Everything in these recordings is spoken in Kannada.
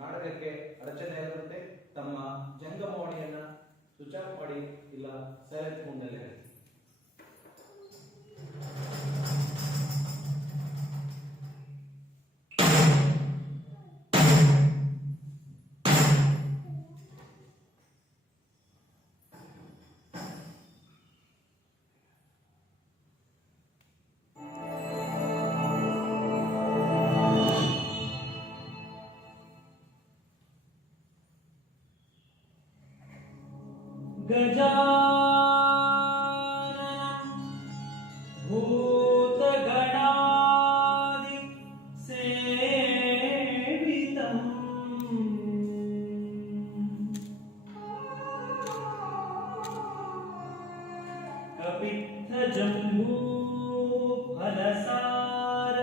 ನಾಟಕಕ್ಕೆ ಅಡಚಣೆ ಆಗುತ್ತೆ. ತಮ್ಮ ಜಂಗಮವಾಣಿಯನ್ನ ಸ್ವಿಚ್ ಆಫ್ ಮಾಡಿ ಇಲ್ಲ ಸೈಲೆಂಟ್ ಮೋಡ್ನಲ್ಲಿ ಇಡಿ. गजाननं भूतगणादि सेवितम् कपित्थजम्बूफलसार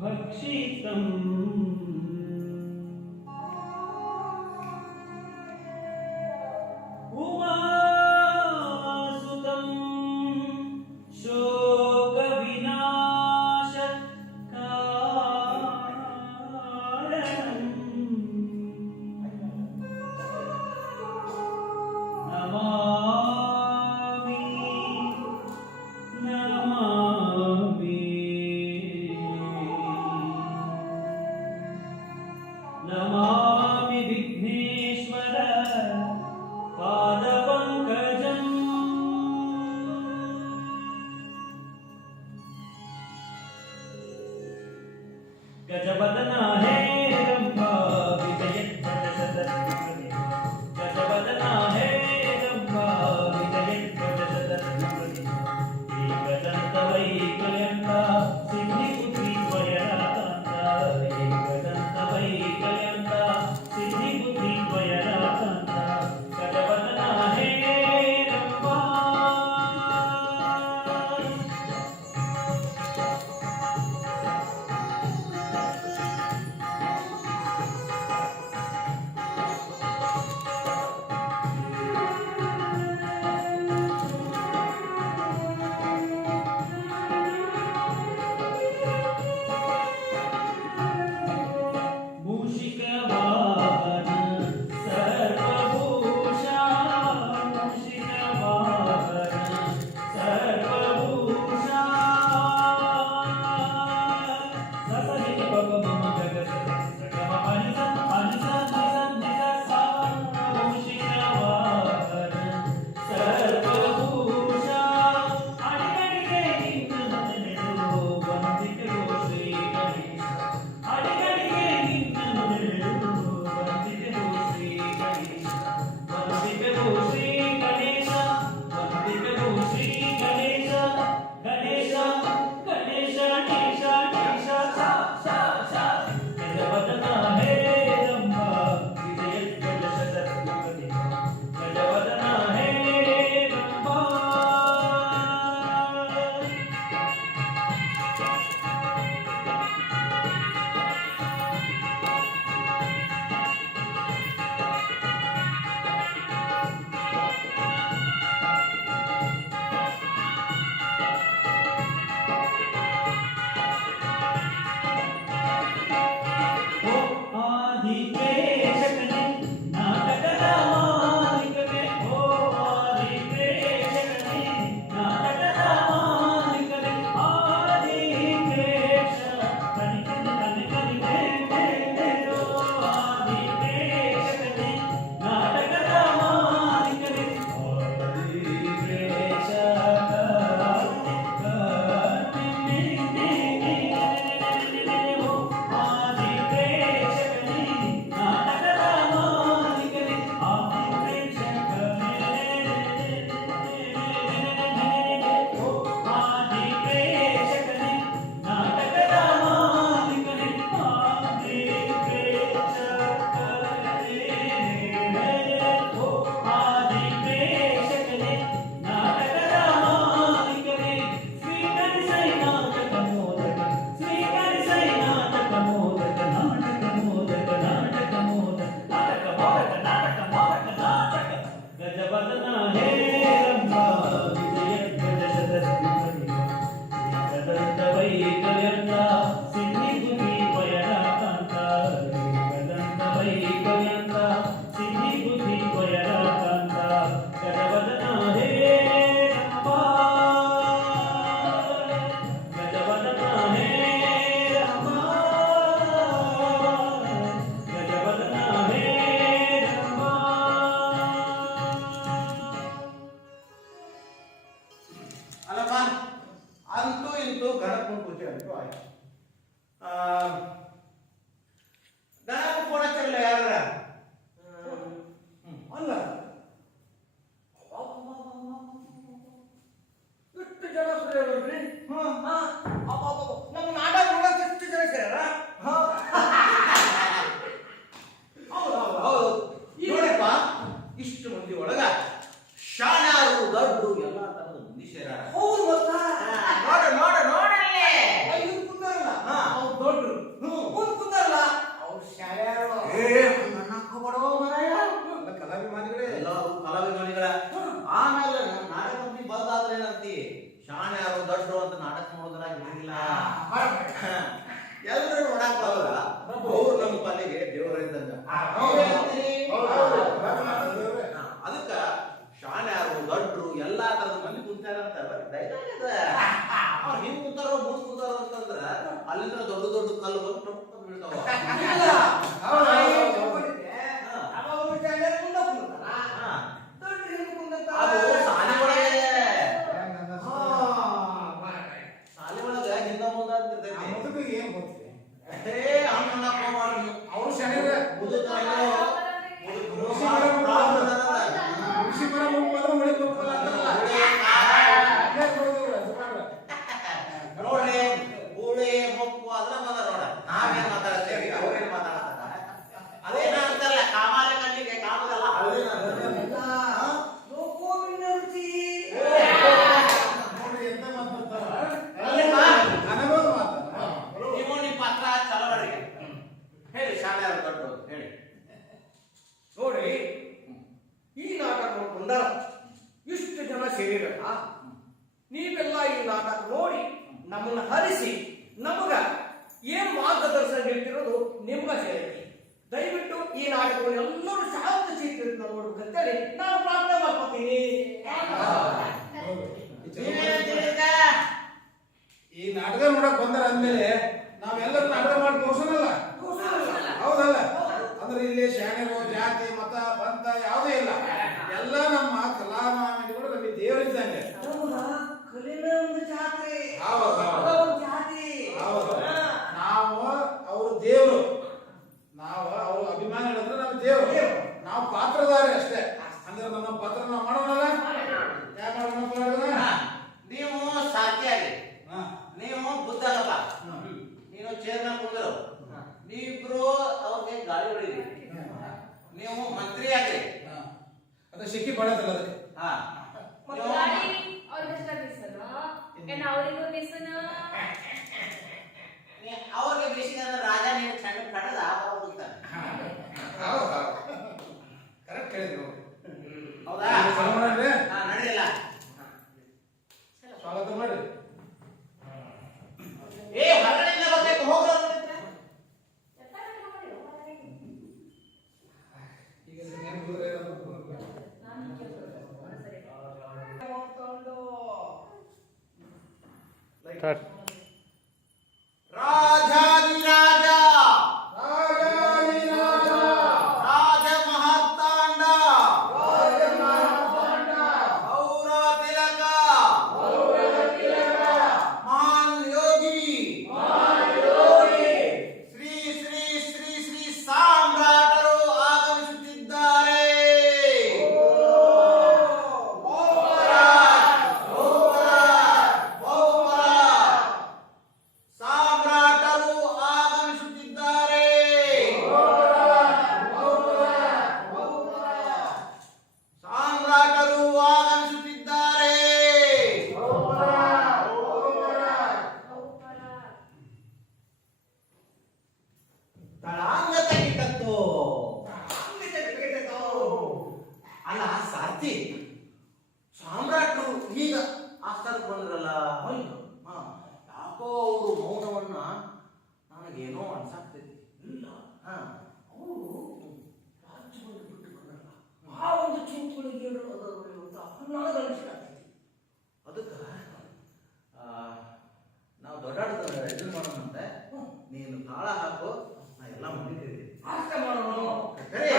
भक्षितम् नमामि विघ्नेश्वर पादपङ्कजम् गजवदना हे रम्भा विजयध्वजसदर्शने गजवदना हे रम्भा विजयध्वजसदर्शने एकदन्तवैकयन्ता सिद्धिपुत्री त्वयराकान्ता एकदन्तवैकयन्ता सिद्धिपुत्री त्वयराकान्ता गजवदना हे रम्भा ಅಲ್ಲಿಂದ ದೊಡ್ಡ ದೊಡ್ಡ ಕಲ್ಲು ಬಂದು ಟೊಪ್ ಟೊಪ್ ಬೀಳ್ತಾವ. ಇಲ್ಲ. ಹೌದು, ನಾ ಏನ್ ಹೌದು. ತಿಳ್ಕೊಂಡಿದ್ದೆ? ಹಾ. ಅವ ಅವ್ರ ಜಾಗದಲ್ಲಿ ಮುಂದೆ ಕುಂದ್ರತಾನ. ಹಾ. ದೊಡ್ಡ ಹಿಂದೆ ಕುಂದ್ರತಾನ. ಅದು ಶಾಲೆ ಒಳಗೆ ಹಾ, ಮಾರ್ರೆ. ಶಾಲೆ ಒಳಗೆ ಹಿಂದ ಮುಂದ ಅಂತ ಆ ಇರ್ತೈತಿ. ಮುದುಕಿಗೆ ಏನ್ ಗೊತ್ತಿದೆ? ಏ ಹಂಗ ಅನ್ನಕ್ ಹೋಗ್ಬಾರ್ದು ನೀವು. ಅವ್ರು ಶನಿವಾರ ಮುದುಕ ಕೃಷಿ ಮರ ಮುಗ್ಬೋದು, ಉಳಿ ಮುಗ್ಬೋದು ಅಂತಲ್ಲ. ಅಲ್ಲೇ ನೋಡಿದ್ರು, ಸುಮಾರು. ನೋಡ್ರಿ ಗೂಳಿ ಮೊಕ್ಕು ಅದ್ರ ಬಂದ ನೋಡ. ನಾವೇನ್ ಮಾತಾಡ್ತೇವಿ ಅವ್ರೇನ್ ಮಾತಾಡ್ತಾರ. ಅದೇನ ಅಂತಾರಲ್ಲ ಕಾಮಾಲೆ ಕಣ್ಣಿಗೆ ಕಾಮದಲ್ಲ ಅದೇನ ಅಂತಾರಲ್ಲ. ಇಲ್ಲ. ಲೋಕೋವಿನ ರುಚಿ. ನೋಡ್ರಿ ಎಂತ ಮಾತಾಡ್ತಾರ. ಅಲ್ಲೇನಾ? ಅನುಭವ ಮಾತಾಡ. ನೀವು ನಿಮ್ಮ ಪಾತ್ರ ಚಲವರಿಗೆ ಹೇಳಿ ಶಾಲೆ ಅವ್ರು ದೊಡ್ಡದು ಹೇಳಿ. ನೋಡ್ರಿ ಈ ನಾಟಕ ನೋಡ್ಕೊಂಡಾರ ಇಷ್ಟು ಜನ ಸೇರಿರಲ್ಲ. ನೀವೆಲ್ಲ ಈ ನಾಟಕ ನೋಡಿ ನಮ್ಮನ್ನ ಹರಿಸಿ ನಮಗ ಏನ್ ಮಾರ್ಗದರ್ಶನ ನೀಡ್ತಿರೋದು ನಿಮ್ಗ ಸೇರಿ. ದಯವಿಟ್ಟು ಈ ನಾಟಕವನ್ನು ಎಲ್ಲರೂ ಶಾಂತ ಚಿತ್ರದಿಂದ ನೋಡ್ಬೇಕಂತೇಳಿ ನಾನು ಪ್ರಾರ್ಥನೆ ಮಾಡ್ಕೊತೀನಿ. ಹೌದು. ನೀವೇನಂತೀರಿ ಈಗ? ಈ ನಾಟಕ ನೋಡಕ್ ಬಂದಾರ ಅಂದ್ಮೇಲೆ ನಾವೆಲ್ಲರೂ ನಾಟಕ ಮಾಡಿ ತೋರ್ಸೋಣಲ್ಲ. ಹೌದಲ್ಲ? ಅಂದ್ರೆ ಇಲ್ಲಿ ಶಾಣೆರು ಜಾತಿ ಮತ ಪಂಥ ಯಾವುದೇ ಇಲ್ಲ. ಎಲ್ಲ ನಮ್ಮ ಕಲಾಮಾಮಿಗಳು ನಮಗೆ ದೇವರಿದ್ದಂಗೆ. ಹೌದಾ? ಕಲಿನ ಒಂದು ಜಾತ್ರೆ. ಹೌದು, ಹೌದು. ಅದೊಂದು ಜಾತಿ. ಹೌದು. ಹಾ. ನಾವು ಅವರು ದೇವರು, ನಾವು ಅವ್ರ ಅಭಿಮಾನಿಗಳಂದ್ರೆ ನಾವು ದೇವರು, ನಾವು ಪಾತ್ರಧಾರಿ ಅಷ್ಟೇ. ಅಂದ್ರೆ ನಮ್ಮ ಪಾತ್ರ ನಾವು ಮಾಡೋಣಲ್ಲ. ಯಾಕೆ ಮಾಡೋಣ? ಹಾ. ನೀವು ಸಾಧ್ಯಾಗಿ ಹಾ. ನೀವು ಬುದ್ಧಗಪ್ಪ ನೀನು ಚೇರ್ನ ಕುಂದರು ನೀವಿಬ್ರು ಅವ್ರಿಗೆ ಗಾಳಿ ಹೊಡಿರಿ. ನೀವು ಮಂತ್ರಿ ಆಗ್ರಿ. ಅದು ಸಿಕ್ಕಿ ಪಡತ್ತಲ್ಲ ಅದಕ್ಕೆ. ಹಾ ನೀವು- ಗಾಡಿ ಅವ್ರಿಗಷ್ಟ ಮಿಸ್ಸನ ಏನ್ ಅವರಿಗೂ ಮಿಸ್ಸನ ಅವ್ರಿಗೆ ಬೇಸಿಗೆ ಅಂದ್ರೆ ರಾಜ ನೀವು ಚಂದ ಕಡದ ಹೋಗ್ತಾನೆ. ಕರೆಕ್ಟ್ ಹೇಳಿದ್ರು. ಹೌದಾ? ಚಾಲು ಮಾಡ್ರಿ. ಹಾ ನಡೆಯಲ್ಲ. ಸ್ವಾಗತ ಮಾಡ್ರಿ. ಏ ಹೊರಗಡೆಯಿಂದ ಬರ್ಬೇಕು ಹೋಗ್ರ. ಈಗ ಏನ್ ಕುದುರೆ ಇರೋದು? ನೋಡ್ಕೊಂಡು ರಾಜಾದಿರಾಜ ರಾಜಾಧಿರಾಜ, ರಾಜ ಮಹಾತಾಂಡ ರಾಜಮಾರ್ತಾಂಡ, ಔರ ತಿಲಕ ಔರ ತಿಲಕ, ಮಹಾನ್ ಯೋಗಿ ಮಹಾಯೋಗಿ, ಶ್ರೀ ಶ್ರೀ ಶ್ರೀ ಶ್ರೀ ಸಾಮ್ರಾಟರು ಆಗಮಿಸುತ್ತಿದ್ದಾರೆ. ಸಾಮ್ರಾಟರು ಆಗಮಿಸುತ್ತಿದ್ದಾರೆ. ಸಾಮ್ರಾಟರು ಆಗಮಿಸುತ್ತಿದ್ದಾರೆ. ತಳಾಂಗ ತೆಗಿತತ್ತು. ಅಲ್ಲ ಸಾರ್ಥಿ ಸಾಮ್ರಾಟರು ಈಗ ಆಸ್ಥಾನಕ್ಕೆ ಬಂದ್ರಲ್ಲ. ಹಾ, ಯಾಕೋ ಅವರು ಮೌನವನ್ನ ನನಗೇನೋ ಅನ್ಸಾಕ್ತೈತಿ. ಇಲ್ಲ. ಹಾ ಅವರು ರಾಜ್ಯವನ್ನು ಬಿಟ್ಟುಕೊಂಡಲ್ಲ. ಆ ಒಂದು ಚಿಂತನೆಗೆ ಅಂತ ನನಗೆ ಅನಿಸ್ಲಾಗ್ತೈತಿ. ಅದಕ್ಕ ನಾವು ದೊಡ್ಡಾಡದ ಎದುರು ಮಾಡೋಣಂತೆ. ನೀನು ತಾಳ ಹಾಕು, ನಾ ಎಲ್ಲ ಮುಗಿದ್ದೀವಿ. ಅಷ್ಟೇ ಮಾಡೋಣ. ಸರಿ?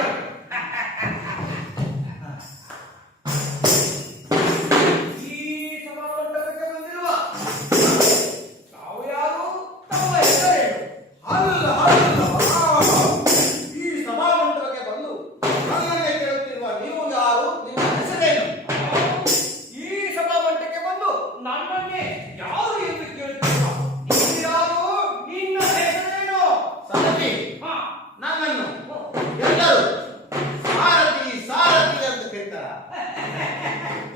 ಈ ಸಭಾಮಂಟಪಕ್ಕೆ ಬಂದಿರುವ ತಾವು ಯಾರು? ತಮ್ಮ ಹೆಸರೇನು? ಅಲ್ಲ ಈ ಸಭಾಮಂಟಪಕ್ಕೆ ಬಂದು ನನ್ನನ್ನೇ ಕೇಳುತ್ತಿರುವ ನೀವು ಯಾರು, ನಿಮ್ಮ ಹೆಸರೇನು? ಈ ಸಭಾಮಂಟಪಕ್ಕೆ ಬಂದು ನನ್ನನ್ನೇ ಯಾರು ಎಂದು ಕೇಳುತ್ತಿರುವ ನೀನು ಯಾರು? ನಿನ್ನ ಹೆಸರೇನು? ಸಾರಥಿ ಹಾ. ನನ್ನನ್ನು ಎಲ್ಲರೂ ಸಾರಥಿ ಸಾರಥಿ ಅಂತ ಕರೀತಾರ.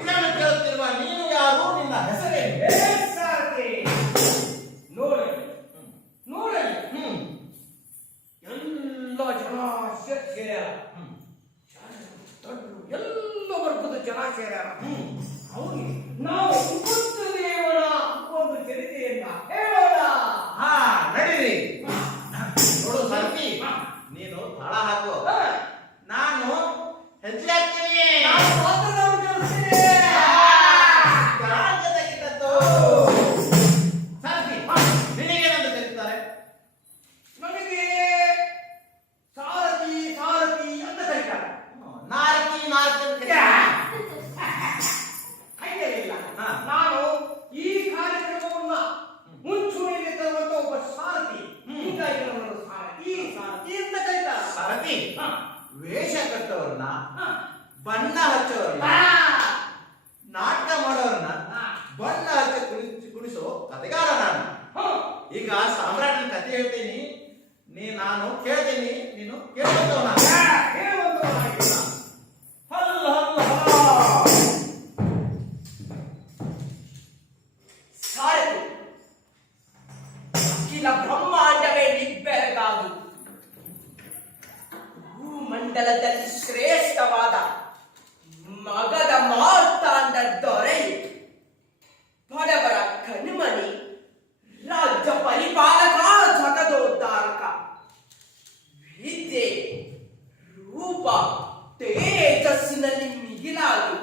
ಇದನ್ನು ಕೇಳುತ್ತಿರುವ ನೀನು ಯಾರು, ನಿನ್ನ ಹೆಸರೇನು? ಏ, ಸಾರಥಿ ಹಾ. ವೇಷ ಕಟ್ಟೋರ್ನ ಹಾ. ಬಣ್ಣ ಹಚ್ಚೋರ್ನ ಆ. ನಾಟಕ ಮಾಡೋರ್ನ ಆ. ಬಣ್ಣ ಹಚ್ಚ ಕುಣಿಸೋ ಕತೆಗಾರ ನಾನು. ಹಾ. ಈಗ ಸಾಮ್ರಾಟನ ಕತೆ ಹೇಳ್ತೀನಿ, ನಾನು ಕೇಳ್ತೀನಿ, ನೀನು ಕೇಳುವಂತವನ. ಹೇಳುವಂತವನಾಗಿಲ್ಲ. ಹಲ್ಲ ಹಲ್ಲ ಹಲ್ಲ. ಸಾರಥಿ ಅಖಿಲ ಬ್ರಹ್ಮಾಂಡವೇ ನಿಬ್ಬೆರಗಾಗಿ ಭೂಮಂಡಲದಲ್ಲಿ ಶ್ರೇಷ್ಠವಾದ ಮಗದ ಮಾರ್ತಾಂಡ ದೊರೆ, ಬಡವರ ಕಣ್ಮಣಿ, ರಾಜ್ಯ ಪರಿಪಾಲಕ, ಜಗದೋದ್ಧಾರಕ, ವಿದ್ಯೆ ರೂಪ ತೇಜಸ್ಸಿನಲ್ಲಿ ಮಿಗಿಲಾಗಿ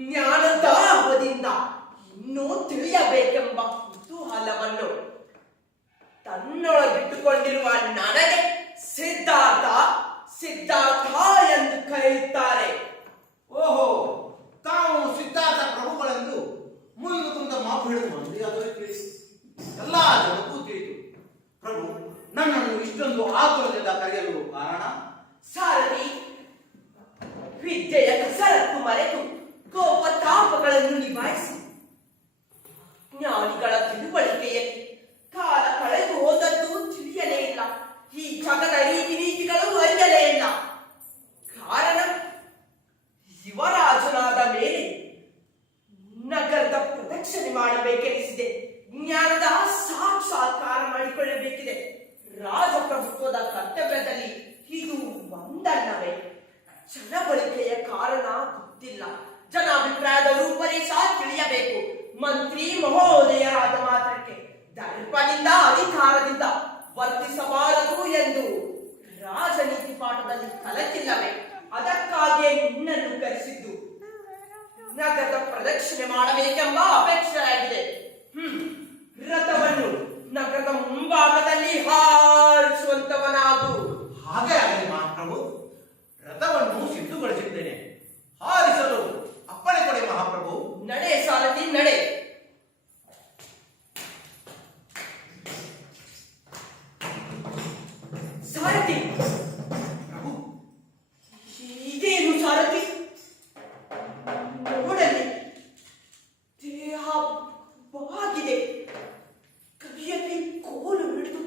ಜ್ಞಾನದಾಹದಿಂದ ಇನ್ನೂ ತಿಳಿಯಬೇಕೆಂಬ ಕುತೂಹಲವನ್ನು ತನ್ನೊಳಗಿಟ್ಟುಕೊಂಡಿರುವ ನನಗೆ ಸಿದ್ಧಾರ್ಥ ಸಿದ್ಧಾರ್ಥ ಎಂದು ಕರೆಯುತ್ತಾರೆ. ಓಹೋ, ತಾವು ಸಿದ್ಧಾರ್ಥ ಪ್ರಭುಗಳೆಂದು ಮುಂದೆ ಕುಂತ ಮಾತು ಹೇಳಿದ ಮಂದಿ ಅದರ ತಿಳಿಸಿ ಎಲ್ಲಾ ಜಗತ್ತೂ ತಿಳಿದು. ಪ್ರಭು, ನನ್ನನ್ನು ಇಷ್ಟೊಂದು ಆತುರದಿಂದ ಕರೆಯಲು ಕಾರಣ? ಸಾರಥಿ, ವಿದ್ಯೆಯ ಕಸರತ್ತು ಮರೆತು ಕೋಪತಾಪಗಳನ್ನು ನಿಭಾಯಿಸಿ ಜ್ಞಾನಿಗಳ ತಿಳುವಳಿಕೆಯಲ್ಲಿ ಕಾಲ ಕಳೆದು ಹೋದದ್ದು ತಿಳಿಯಲೇ ಇಲ್ಲ. ಈ ಜಗದ ರೀತಿ ನೀತಿಗಳು ಅರಿಯಲೇ ಇಲ್ಲ. ಕಾರಣ, ಯುವರಾಜನಾದ ಮೇಲೆ ನಗರದ ಪ್ರದಕ್ಷಿಣೆ ಮಾಡಬೇಕೆನಿಸಿದೆ. ಜ್ಞಾನದ ಸಾಕ್ಷಾತ್ಕಾರ ಮಾಡಿಕೊಳ್ಳಬೇಕಿದೆ. ರಾಜಪ್ರಭುತ್ವದ ಕರ್ತವ್ಯದಲ್ಲಿ ಇದು ಒಂದಲ್ಲವೇ? ಜನಬಳಿಕೆಯ ಕಾರಣ ಗೊತ್ತಿಲ್ಲ. ಜನಾಭಿಪ್ರಾಯದ ರೂಪರೇಷ ತಿಳಿಯಬೇಕು. ಮಂತ್ರಿ ಮಹೋದಯರಾದ ಮಾತ್ರಕ್ಕೆ ದರ್ಪದಿಂದ ಅಧಿಕಾರದಿಂದ ವರ್ತಿಸಬಾರದು ಎಂದು ರಾಜನೀತಿ ಪಾಠದಲ್ಲಿ ಕಲಿತಿಲ್ಲವೇ? ಅದಕ್ಕಾಗಿಯೇ ನಿನ್ನನ್ನು ಕರೆಸಿದ್ದು. ನಗರದ ಪ್ರದಕ್ಷಿಣೆ ಮಾಡಬೇಕೆಂಬ ಅಪೇಕ್ಷೆಯಾಗಿದೆ. ರಥವನ್ನು ನಗರದ ಮುಂಭಾಗದಲ್ಲಿ ಹಾರಿಸುವಂತವನಾಗು. ಹಾಗೆ ಆಗಲಿ ಮಹಾಪ್ರಭು. ರಥವನ್ನು ಸಿದ್ಧಗೊಳಿಸಿದ್ದೇನೆ, ಹಾರಿಸಲು ಅಪ್ಪಣೆ ಕೊಡಿ ಮಹಾಪ್ರಭು. ನಡೆ ಸಾರಥಿ, ನಡೆ. ಸಾರಥಿ, ಪ್ರಭು, ಇದೇನು ಸಾರಥಿ? ನೋಡಲಿ, ದೇಹ ಬಾಗಿದೆ, ಕೈಯಲ್ಲಿ ಕೋಲು ಹಿಡಿದು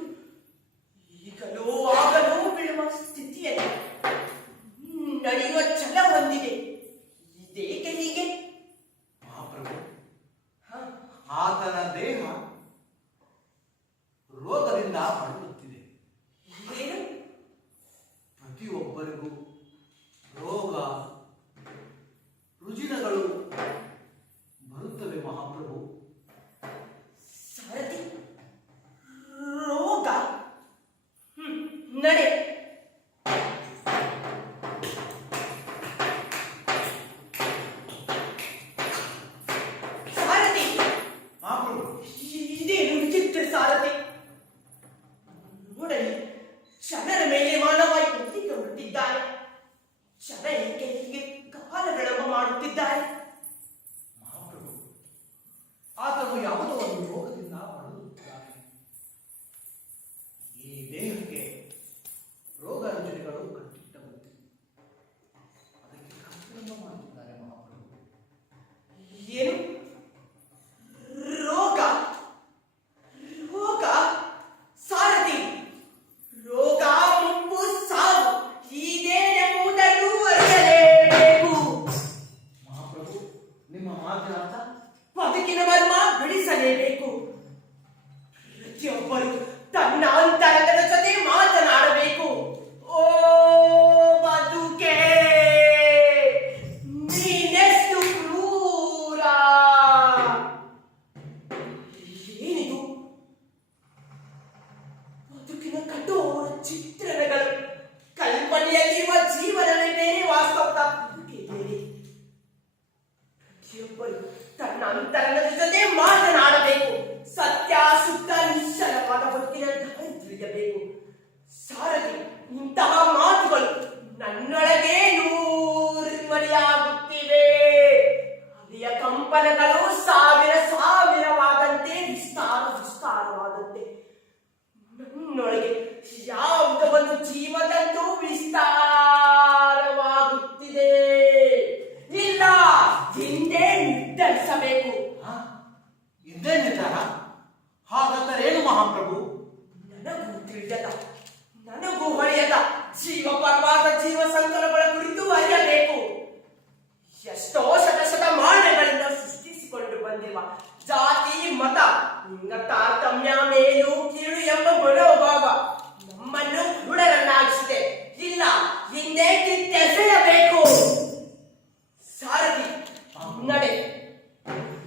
ಈಗಲೋ ಆಗಲೋ ಬೀಳುವ ಸ್ಥಿತಿಯಲ್ಲಿ ನಡೆಯುವ ಛಲ ಹೊಂದಿದೆ. ಇದೇಕೆ ಹೀಗೆ? ಮಹಾಪ್ರಭು, ಆತನ ದೇಹ ರೋಗದಿಂದ ಬಳಲುತ್ತಿದೆ. ಏನು? ಪ್ರತಿಯೊಬ್ಬರಿಗೂ ರೋಗ ರುಜಿನಗಳು ಬರುತ್ತವೆ ಮಹಾಪ್ರಭು. ಸಾರಥಿ, ರೋಗ? ನಡೆ. ಸಾರಥಿ, ಮಹಾಪ್ರಭು, ಇದೇನು ವಿಚಿತ್ರ ಸಾರಥಿ? ನೋಡಲಿ, ಜನರ ಮೇಲೆ ಮಾನವ ಎಲ್ಲಿಗೆ ಹೊರಟಿದ್ದಾನೆ? ಜನ ಏಕೆ ಹೀಗೆ ಕಾಲಗಣಮ ಮಾಡುತ್ತಿದ್ದಾರೆ? ಮಹಾಪ್ರಭು, ಆತನು ಯಾವುದೋ ಒಂದು ರೋಗದಿಂದ ಬಳಲುತ್ತಿದ್ದಾನೆ. ಈ ದೇಹಕ್ಕೆ ರೋಗ ರುಜಿನಗಳು ಕಟ್ಟಿಟ್ಟವಂತೆ, ಅದಕ್ಕೆ ಕರ್ತವ್ಯ ಮಾಡುತ್ತಿದ್ದಾರೆ ಮಹಾಪ್ರಭು. ಏನು? ರೋಗ? ರೋಗ? ಸಾರಥಿ, ರೋಗ, ಮುಪ್ಪು, ಸಾವು ಇದೇನೆಂಬುದನ್ನು ಅರಿಯಲೇಬೇಕು. ಮಹಾಪ್ರಭು, ನಿಮ್ಮ ಮಾತಿನ ಅರ್ಥ? ಬದುಕಿನ ಮರ್ಮ ಬಿಡಿಸಲೇಬೇಕು. ಪ್ರತಿಯೊಬ್ಬರು ತನ್ನ ಅಂತರಂಗದ ಜೊತೆ ಮಾತನಾಡಬೇಕು. ಓ ಬದುಕೆ, ನೀನೆಷ್ಟು ಕ್ರೂರ! ಏನಿದು? ಬದುಕಿನ ಕಠೋರ ಚಿತ್ರಣಗಳು. ಕಲ್ಪನೆಯಲ್ಲಿರುವ ಜೀವನವೇ ಬೇರೆ, ವಾಸ್ತವದ ಬದುಕೇ ಬೇರೆ. ಪ್ರತಿಯೊಬ್ಬರು ತನ್ನ ಅಂತರಂಗದ ಜೊತೆ ಮಾತನಾಡಬೇಕು. ಸತ್ಯಾಸುತ್ತ ನಿಶ್ಚಲವಾದ ಬದುಕಿನ ದಾರಿ ತಿಳಿಯಬೇಕು. ಸಾರಥಿ, ಇಂತಹ ಮಾತುಗಳು ನನ್ನೊಳಗೆ ನೂರಿಮಡಿಯಾಗುತ್ತಿವೆ. ಅಲ್ಲಿಯ ಕಂಪನಗಳು ಸಾವಿರ ಸಾವಿರವಾದಂತೆ, ವಿಸ್ತಾರವಾದಂತೆ ನನ್ನೊಳಗೆ ಯಾವುದೋ ಒಂದು ಜೀವದಂತೂ ವಿಸ್ತಾರ ನನಗೂ ಹೊಳೆಯದ ಜೀವ ಪರವಾದ ಜೀವ ಸಂಕಲಗಳ ಕುರಿತು ಅರಿಯಬೇಕು. ಎಷ್ಟೋ ಶತಶತಮಾನಗಳಿಂದ ಸೃಷ್ಟಿಸಿಕೊಂಡು ಬಂದಿರುವ ಜಾತಿ ಮತ ಲಿಂಗ ತಾರತಮ್ಯ ಮೇಲು ಕೀಳು ಎಂಬ ಮನೋಭಾವ ನಮ್ಮನ್ನು ಹುಡುಗರನ್ನಾಗಿಸಿದೆ. ಇಲ್ಲ, ಹಿಂದೆ ಕಿತ್ತೆಸೆಯಬೇಕು. ಸಾರಥಿ ನಡೆ